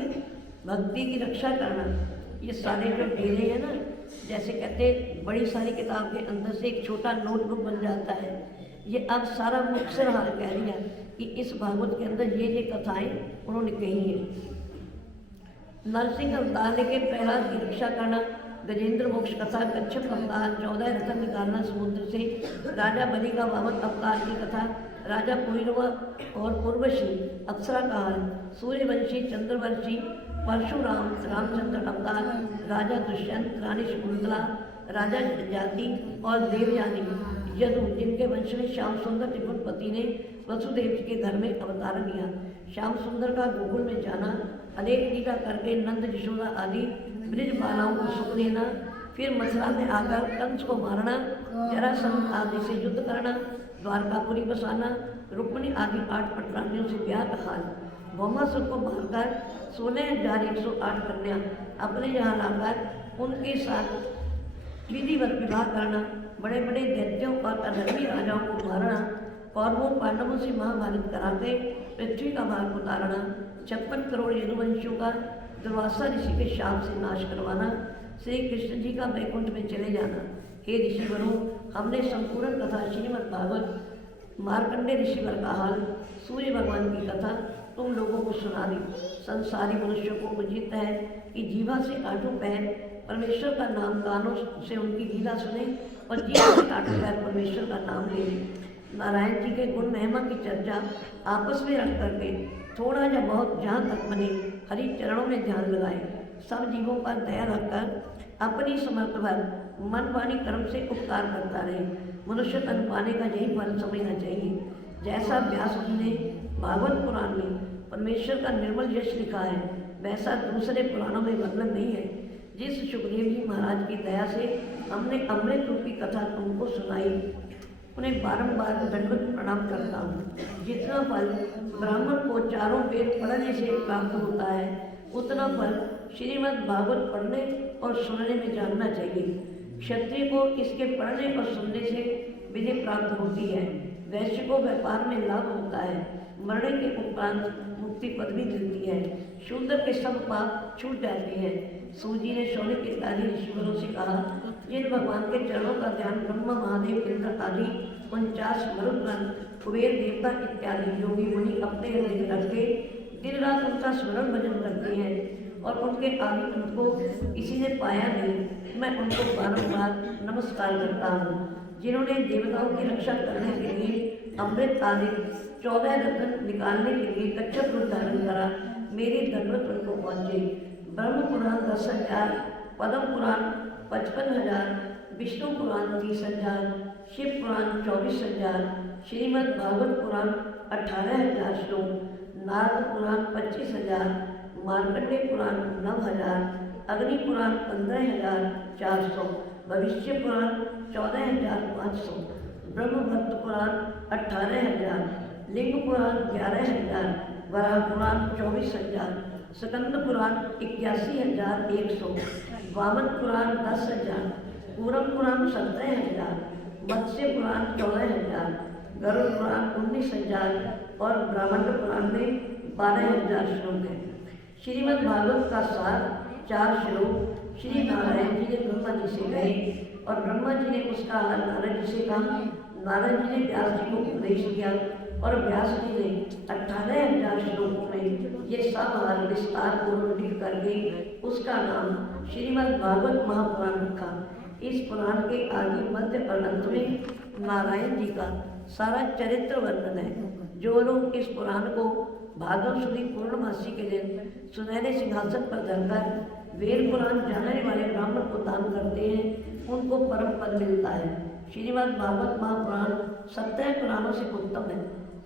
भक्ति की रक्षा करना। ये सारे जो डेरे हैं ना, जैसे कहते हैं बड़ी सारी किताब के अंदर से एक छोटा नोटबुक बन जाता है। ये अब सारा मुख्तर हाल कह रही है कि इस भागवत के अंदर ये कथाएं उन्होंने कही हैं। नरसिंह अवतार लेके प्रहलाद की रक्षा करना, गजेंद्र मोक्ष कथा, कच्छप अवतार, 14 रतन निकालना समुद्र से, राजा बलि का वामन अवतार की कथा, राजा पुरुरव और उर्वशी, अप्सरा का हाल, सूर्यवंशी, चंद्रवंशी, परशुराम, रामचंद्र अवतार, राजा दुष्यंत, रानी शकुंतला, राजा जाति और देवयानी, यदु, जिनके वंश में श्याम सुंदर त्रिपुरपति ने वसुदेव जी के घर में अवतार लिया। श्याम सुंदर का गोकुल में जाना, अनेक लीला करके नंद यशोदा आदि ब्रिज बालाओं को सुख देना, फिर मथुरा में आकर कंस को मारना, जरासंध आदि से युद्ध करना, द्वारकापुरी बसाना, रुक्मिणी आदि 8 पटरानियों से ब्याह का हाल, भौमासुर को मारकर 16,108 कन्या अपने यहाँ लाकर उनके साथ विधिवत विवाह करना, बड़े बड़े दैत्यों और अधर्मी राजाओं को मारना, कौरवों पांडवों से महाभारत कराते पृथ्वी का भार उतारना, 56 करोड़ यदुवंशियों का दुर्वासा ऋषि के शाप से नाश करवाना, श्री कृष्ण जी का वैकुंठ में चले जाना। हे ऋषिवरों, हमने संपूर्ण कथा श्रीमद् भागवत मार्कंडेय ऋषिवर का हाल, सूर्य भगवान की कथा तुम लोगों को सुना दी। संसारी मनुष्यों को उचित है कि जीवा से 8 पैर परमेश्वर का नाम कानों से उनकी लीला सुने और जीवा से 8 पैर परमेश्वर का नाम ले। नारायण जी के गुण महिमा की चर्चा आपस में रख करके थोड़ा या बहुत जहाँ तक बने हरि चरणों में ध्यान लगाए। सब जीवों पर दया रखकर अपनी समर्थ भर मन वाणी कर्म से उपकार करता रहे। मनुष्य तन पाने का यही फल समझना चाहिए। जैसा व्यास जी ने भागवत पुराण में परमेश्वर का निर्मल यश लिखा है, वैसा दूसरे पुराणों में वर्णन नहीं है। जिस सुखदेव जी महाराज की दया से हमने अमृत रूपी कथा तुमको सुनाई, उन्हें बारंबार दंडवत प्रणाम करता हूँ। जितना फल ब्राह्मण को चारों वेद पढ़ने से प्राप्त होता है, उतना फल श्रीमद् भागवत पढ़ने और सुनने में जानना चाहिए। क्षत्रिय को इसके पढ़ने और सुनने से विधि प्राप्त होती है, वैश्य को व्यापार में लाभ होता है, मरने के उपरांत मुक्ति पदवी मिलती है, शूद्र के सब पाप छूट जाते हैं। सूजी ने शौनक इत्यादि ऋषिवरों से कहा, जिन भगवान के चरणों का ध्यान ब्रह्मा, महादेव, इंद्र आदि 49 मरुदगण, कुबेर देवता इत्यादि योगी मुनि अपने हृदय में रख के दिन रात उनका स्मरण भजन करते हैं और उनके आदि अंत को किसी ने पाया नहीं, मैं उनको बारंबार नमस्कार करता हूँ। जिन्होंने देवताओं की रक्षा करने के लिए अमृत आदि 14 रत्न निकालने के लिए कच्छप रूप धारण करा, मेरी दंडवत उनको पहुँचे। ब्रह्म पुराण 10,000, पद्म पुराण 55,000, विष्णु पुराण 30,000, शिव पुराण 24,000, श्रीमद् भागवत पुराण 18,000 श्लोक, नारद पुराण 25,000, मार्कंडेय पुराण 9,000, अग्नि पुराण 15,400, भविष्य पुराण 14,500, ब्रह्म भट्ट पुराण 18,000, लिंग पुराण 11,000, वराह पुराण 24,000, स्कंद पुराण 81,100, वामन पुराण 10,000, पूरम पुराण 17,000, मत्स्य पुराण 14,000, गरुड़ पुराण 19,000 और ब्राह्मण पुराण में 12,000 श्लोक हैं। श्रीमद् भागवत का सार 4 श्लोक श्री नारायण जी ने ब्रह्मा जी से कहे और ब्रह्मा जी ने उसका हाल नारद जी से कहा। नारद जी ने व्यास जी को उपदेश किया और व्यास जी ने 18,000 श्लोकों में ये सब हाल विस्तार पूर्वक लिख करके उसका नाम श्रीमद् भागवत महापुराण रखा। इस पुराण के आदि मध्य और अंत में नारायण जी का सारा चरित्र वर्णन है। जो लोग इस पुराण को भादव शुक्ल पूर्णमासी के दिन सुनहरे सिंहासन पर धरकर वेद पुराण जानने वाले ब्राह्मण को दान करते हैं उनको परम पद मिलता है। श्रीमद् भागवत महापुराण 70 पुराणों से उत्तम है।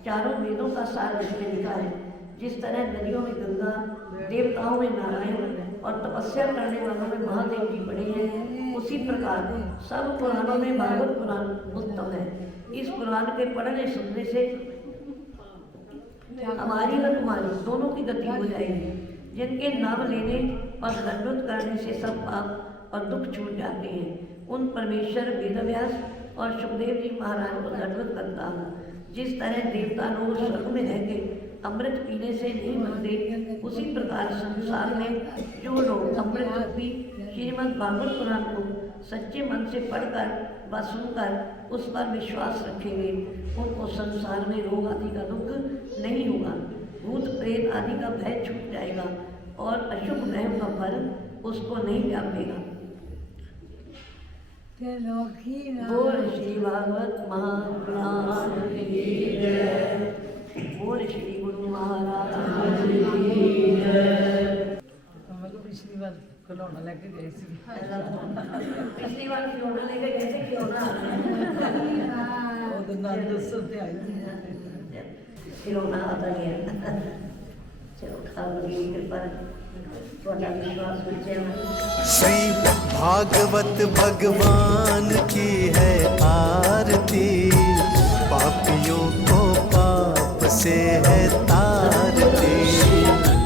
चारों वेदों का सार इसमें लिखा है। जिस तरह नदियों में गंगा, देवताओं में नारायण और तपस्या करने वालों में महादेव जी बने हैं, उसी प्रकार सब पुराणों में भागवत पुराण उत्तम है। इस पुराण के पढ़ने सुनने से हमारी व तुम्हारी दोनों की गति हो जाएगी। जिनके नाम लेने और दंडवत करने से सब पाप और दुख छूट जाते हैं, उन परमेश्वर वेदव्यास और सुखदेव जी महाराज को दंडवत करता हूँ। जिस तरह देवता लोग स्वर्ग में रह के अमृत पीने से नहीं मरते, उसी प्रकार संसार में जो लोग अमृत पी श्रीमद् भागवत पुराण को सच्चे मन से पढ़कर व सुनकर उस पर विश्वास रखेंगे, उनको संसार में रोग आदि का दुख नहीं होगा, भूत प्रेत आदि का भय छूट जाएगा और अशुभ ग्रह का फल उसको नहीं व्यापेगा। बोल श्री भागवत महापुराण की जय। बोल श्री गुरु महाराज की जय। पिछली बार खिलौना लेके गए थे। पिछली बार खिलौना लेके गए थे, खिलौना खिलौना आता नहीं है। चलो ठाकुर जी की कृपा थोड़ा विश्वास बचे हमें। श्री भागवत भगवान की है आरती, पापियों को पाप से है तारती।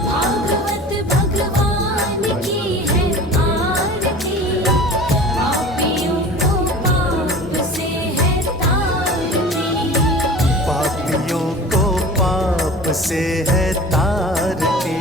भागवत भगवान की है आरती, पापियों को पाप से है तारती। पापियों को पाप से है तारती।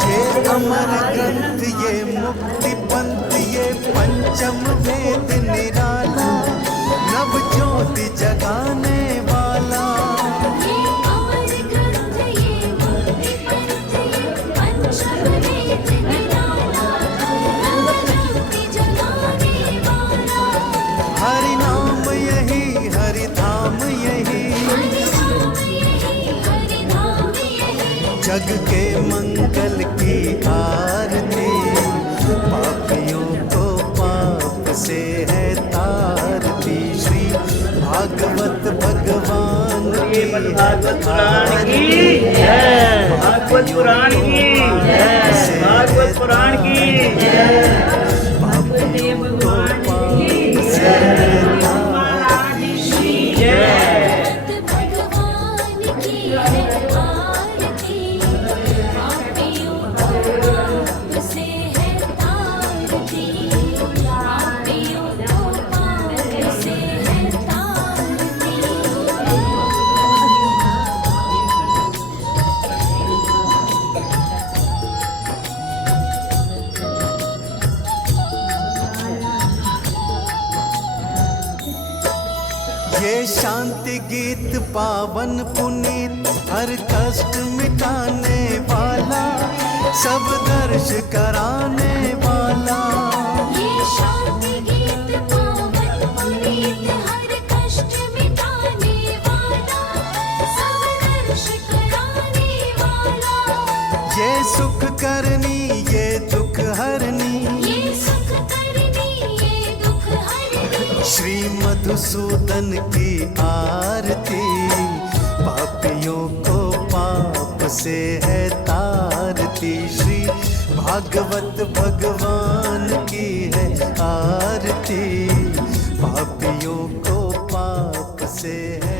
ये अमर ग्रंथ, ये मुक्ति पंथ, ये पंचम वेद निराला, नव ज्योति जगाने वाला। ये अमर ग्रंथ, ये मुक्ति पंथ, ये पंचम वेद निराला, नव ज्योति जगाने वाला। हरि नाम यही, हरि धाम यही, हरि नाम यही, हरि धाम यही। जग के मंगल की आरती। पापियों को पाप से है तारती। श्री भागवत भगवान ये भागवत पुराण की जय। भागवत पुराण की जय। भागवत पुराण की जय। पापियों को पाप से है तारती। भगवान की है आरती, पापियों को पाप से है तारती। पापियों को पाप से है तारती। ये शांति गीत पावन पुनीत हर कष्ट मिटाने वाला सब दर्श कराने वाला ये शांति गीत पावन पुनीत हर कष्ट मिटाने वाला सब दर्श कराने वाला ये सुख करनी ये दुख हरनी ये सुख करनी ये दुख हरनी श्री मधुसूदन की आरती पापियों को पाप से है तारती श्री भागवत भगवान की है आरती पापियों को पाप से है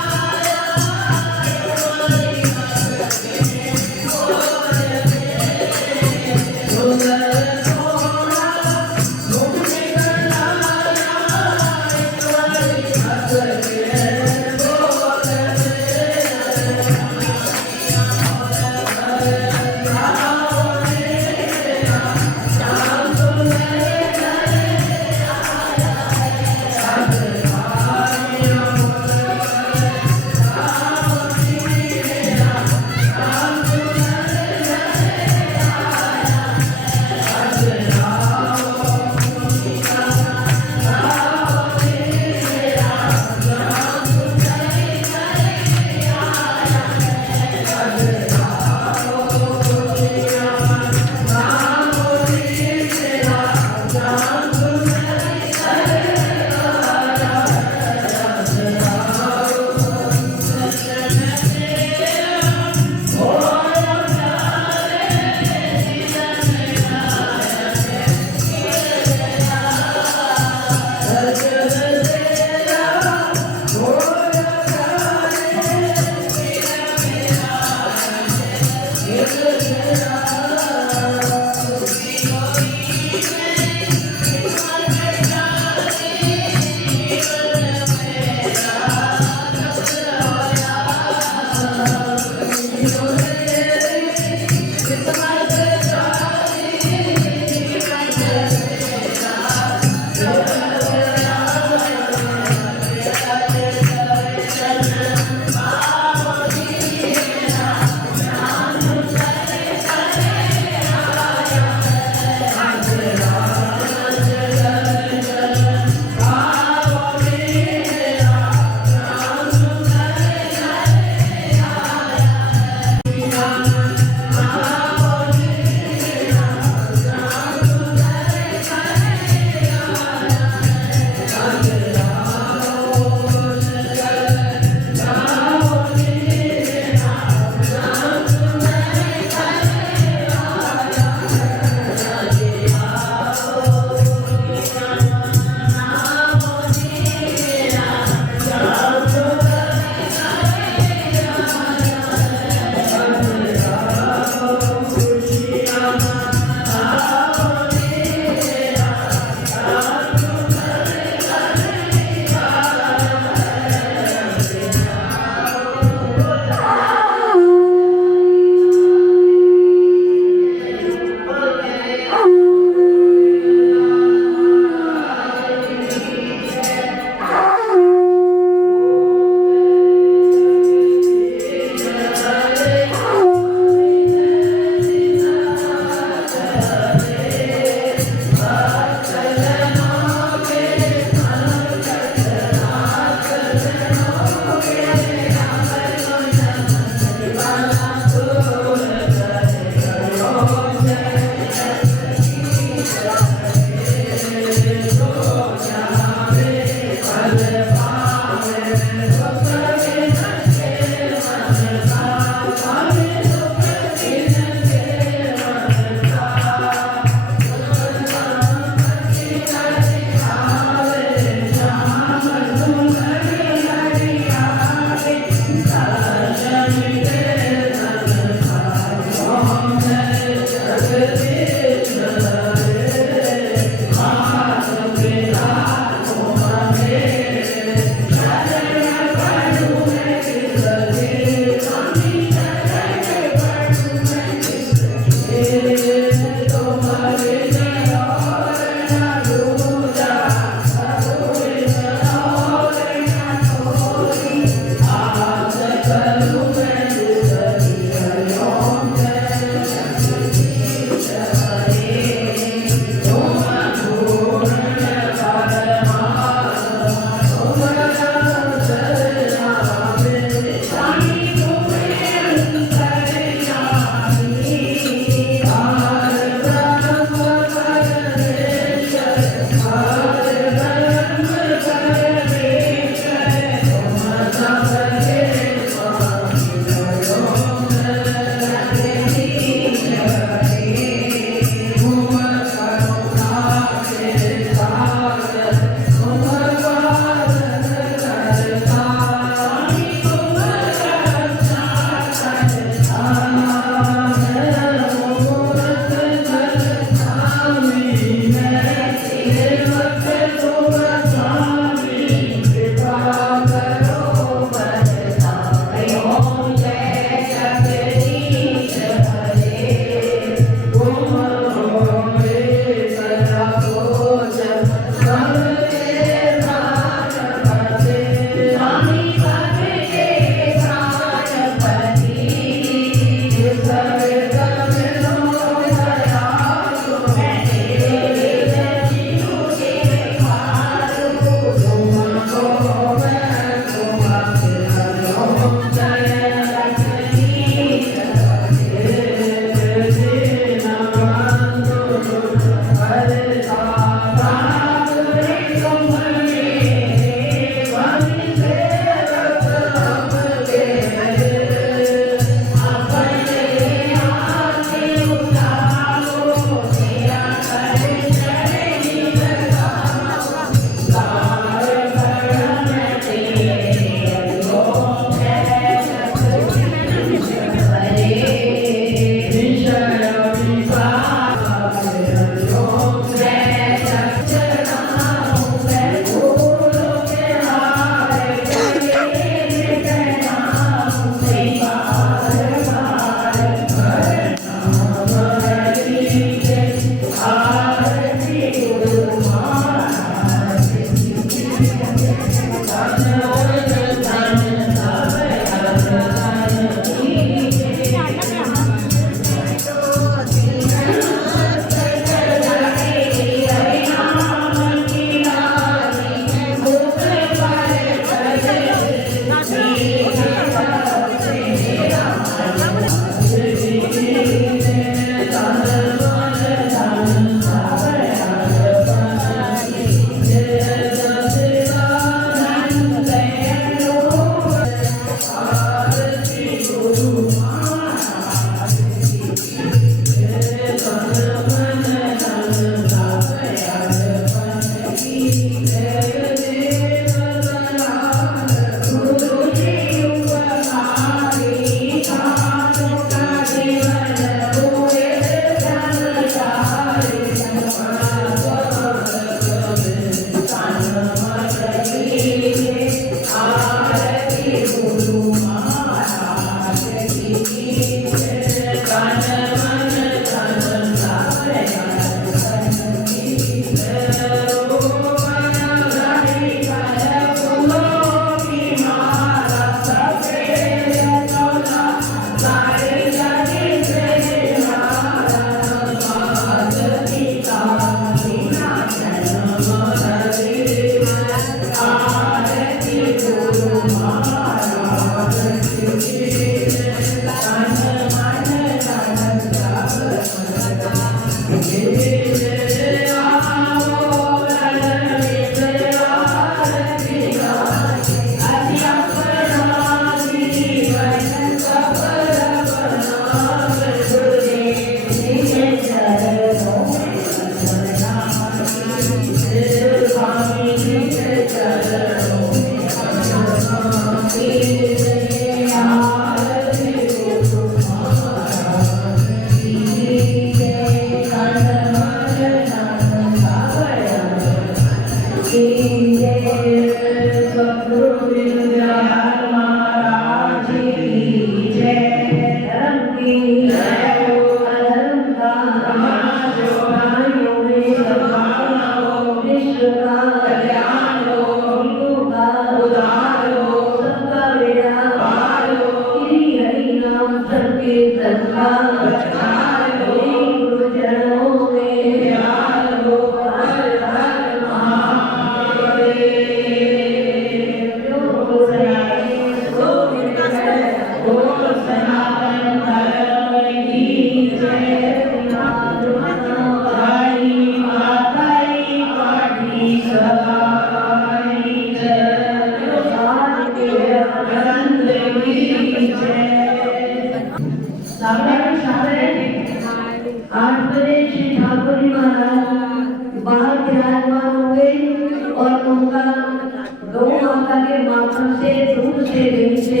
माखन से, दूध से, दही से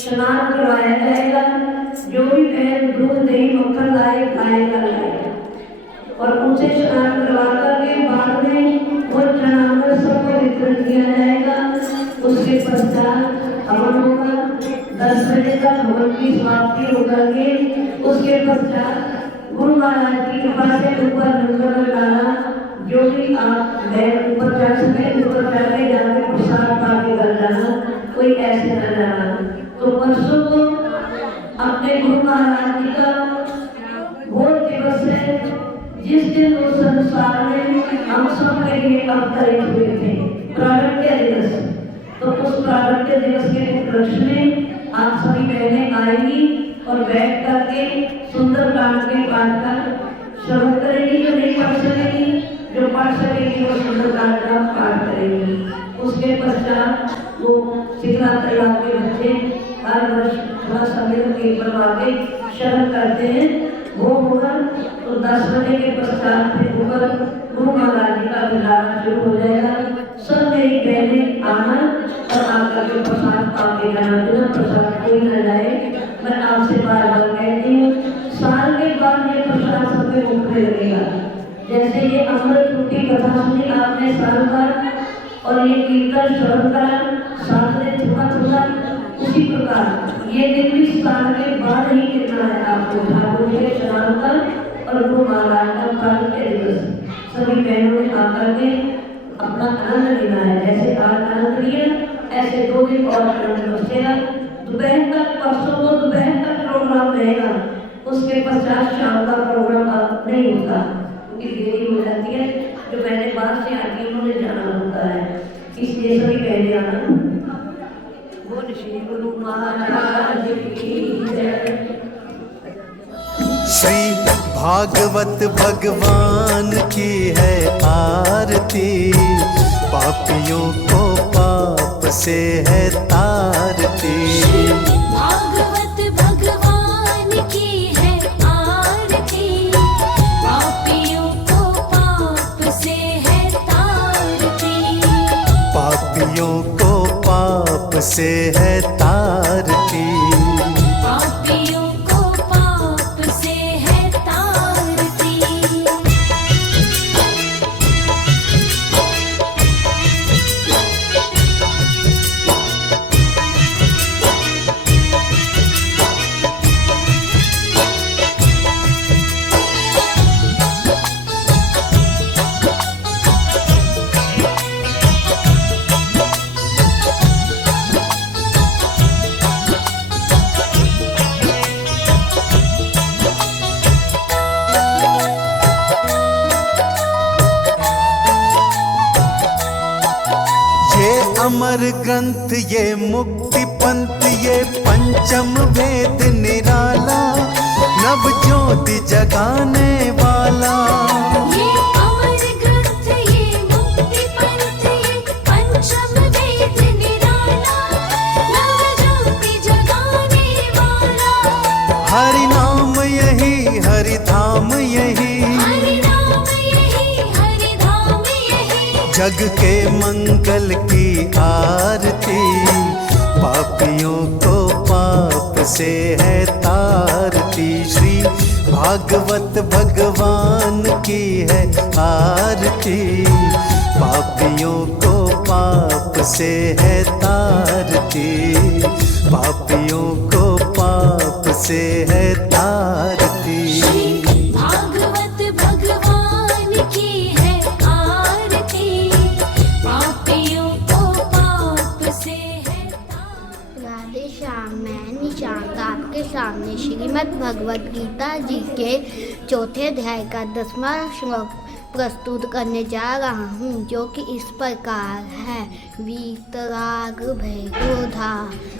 स्नान करवाया जाएगा। जो भी बहन दूध, दही, मक्खन लाए खाएगा लाएगा, और उनसे स्नान करवा करके बाद में वो चढ़ाकर सबको वितरण किया जाएगा। उसके पश्चात हवन होगा। 10 बजे तक हवन की समाप्ति होकर के उसके पश्चात गुरु महाराज की कृपा से ऊपर लंगर डाला। जो भी आप बहन ऊपर चढ़ सके ऊपर चढ़ के जाके प्रसाद पा के कर जाना, कोई ऐसे न जाना। तो परसों को अपने गुरु महाराज जी का भोज दिवस है, जिस दिन उस संसार में हम सब के लिए अवतरित हुए थे, प्रागट्य दिवस। तो उस प्रागट्य दिवस के उपलक्ष्य में आप सभी बहनें आएंगी और बैठ करके सुंदरकांड के पाठ का श्रवण करेंगी। जो नहीं पढ़ सकेंगी, जो पढ़ सकेंगी वो सुंदरकांड का पाठ करेंगी। उसके पश्चात वो शिक्षा तैयार के बच्चे हर वर्ष थोड़ा समय के बनवा के शरण करते हैं। वो होगा तो 10 बजे के पश्चात फिर ऊपर गुरु महाराज जी का भंडारा शुरू हो जाएगा। सब मेरी बहनें आना और आकर के प्रसाद पाके जाना, बिना प्रसाद कोई न जाए। मैं आपसे बार बार कहती हूँ, साल के बाद ये प्रसाद सबके मुख में लगेगा। जैसे ये अमृत रूपी कथा सुनी आपने साल भर, और ये कीर्तन श्रवण करा साथ में थोड़ा थोड़ा, उसी प्रकार ये दिन भी साल के बाद ही कितना है आपको ठाकुर जी के स्नान का और गुरु महाराज का प्रागट्य दिवस। सभी बहनों ने आकर के अपना आनंद लेना है। जैसे आज आनंद लिया, ऐसे 2 दिन और आनंद बचेगा। दोपहर तक, परसों को दोपहर तक प्रोग्राम रहेगा। उसके पश्चात शाम का प्रोग्राम अब नहीं होता, क्योंकि देरी हो जाती है। जो मैंने बाहर से आके उन्होंने जाना होता है, इसलिए सभी बहनें आना। बोल श्री गुरु महाराज की जय। श्री भागवत भगवान की है आरती, पापियों को पाप से है तारती। भागवत भगवान की है आरती, पापियों को पाप से है तारती। पापियों को पाप से है तारती। पापियों को पाप से है तारती। अमर ग्रंथ ये मुक्ति पंथ ये पंचम वेद निराला, नव ज्योति जगाने वाला। ये अमर ग्रंथ ये मुक्ति पंथ ये पंचम वेद निराला, नव ज्योति जगाने वाला। हरि नाम यही हरि धाम यही, हरि नाम यही हरि धाम यही। जग के मंगल की आरती, पापियों को पाप से है तारती। श्री भागवत भगवान की है आरती, पापियों को पाप से है तारती। पापियों को पाप से है तारती। भागवत भगवान की है आरती, पापियों को पाप से है तारती। राधे श्याम, मैं निशांत आपके सामने श्रीमद् भगवद गीता जी के चौथे अध्याय का 10वां श्लोक प्रस्तुत करने जा रहा हूँ, जो कि इस प्रकार है। वीतराग भय क्रोधा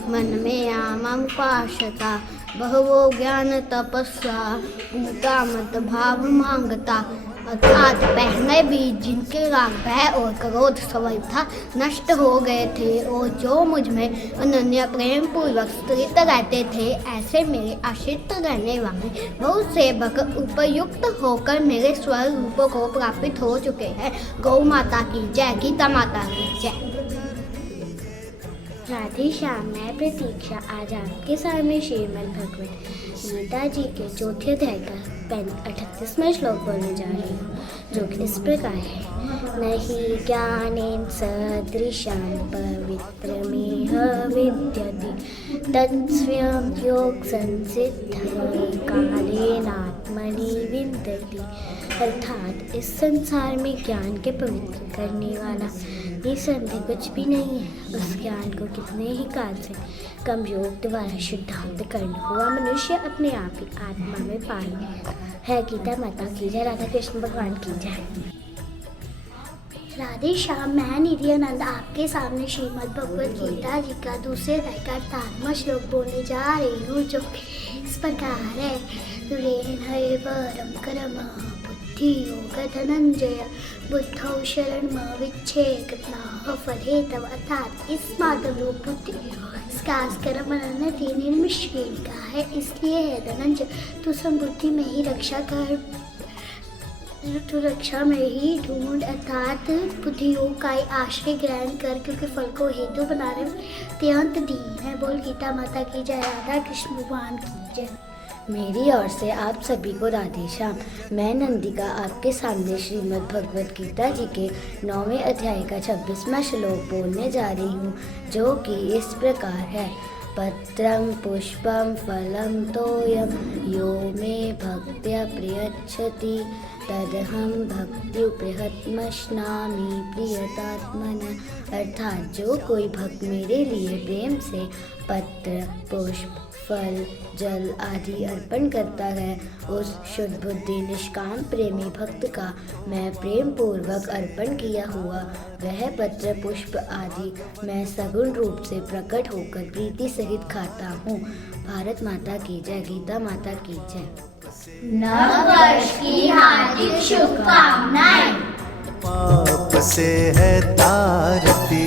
मन में आमम पाशता, बहवो ज्ञान तपस्या पूता मत भाव मांगता। अर्थात पहले भी जिनके राग भय और क्रोध सवल था नष्ट हो गए थे, और जो मुझ में अनन्य प्रेम पूर्वक स्थित रहते थे, ऐसे मेरे आश्रित रहने वाले बहुत से भक्त उपयुक्त होकर मेरे स्वरूप को प्राप्त हो चुके हैं। गौ माता की जय, गीता माता की जय। राधे श्याम, मैं प्रतीक्षा आज आपके सामने श्रीमद् भगवत गीता जी के चौथे अध्याय का 38वां श्लोक बोलने जा रही हूँ, जो कि इस प्रकार है। नहीं ज्ञानेन सदृशं पवित्रमिह विद्यते तत्स्वयं योग संसिद्धये कालेनात्मनि विन्दति। अर्थात इस संसार में ज्ञान के पवित्र करने वाला निसंदेह कुछ भी नहीं है। उस ज्ञान को कितने ही काल से कम योग द्वारा शुद्धांत करना हुआ मनुष्य अपने आप ही आत्मा में पा लेता है। गीता माता की जय, राधा कृष्ण भगवान की जय। राधे श्याम, मैं निधि आनंद आपके सामने श्रीमद् भगवत गीता जी का दूसरे अध्याय का 38वां श्लोक बोलने जा रही हूँ, जो इस प्रकार है। ऋण परम कर्म बुद्धि योग धनंजय बुद्धौ शरण विच्छेद फले तव। अर्थात इस माधव रूप बुद्धि कर्म अनन्य निर्मिष्क्रिय का है। इसलिए है धनंजय, तू समबुद्धि में ही रक्षा कर, तू रक्षा में ही ढूंढ। अर्थात बुद्धि योग का आश्रय ग्रहण कर, क्योंकि फल को हेतु बनाने में अत्यंत दीन है। बोल गीता माता की जय, राधा कृष्ण भगवान की जय। मेरी ओर से आप सभी को राधे श्याम। मैं नंदिका आपके सामने श्रीमद् भगवत गीता जी के 9वें अध्याय का 26वां श्लोक बोलने जा रही हूँ, जो कि इस प्रकार है। पत्रं पुष्पं फलं तोयं यो मे भक्त्या प्रयच्छति तदहं भक्त्युपहृतमश्नामि प्रियतात्मनः। अर्थात जो कोई भक्त मेरे लिए प्रेम से पत्र, पुष्प, फल, जल आदि अर्पण करता है, उस शुद्ध बुद्धि निष्काम प्रेमी भक्त का मैं प्रेम पूर्वक अर्पण किया हुआ वह पत्र, पुष्प आदि मैं सगुण रूप से प्रकट होकर प्रीति सहित खाता हूँ। भारत माता की जय, गीता माता की जय। नववर्ष की हार्दिक शुभकामनाएं। पाप से है तारती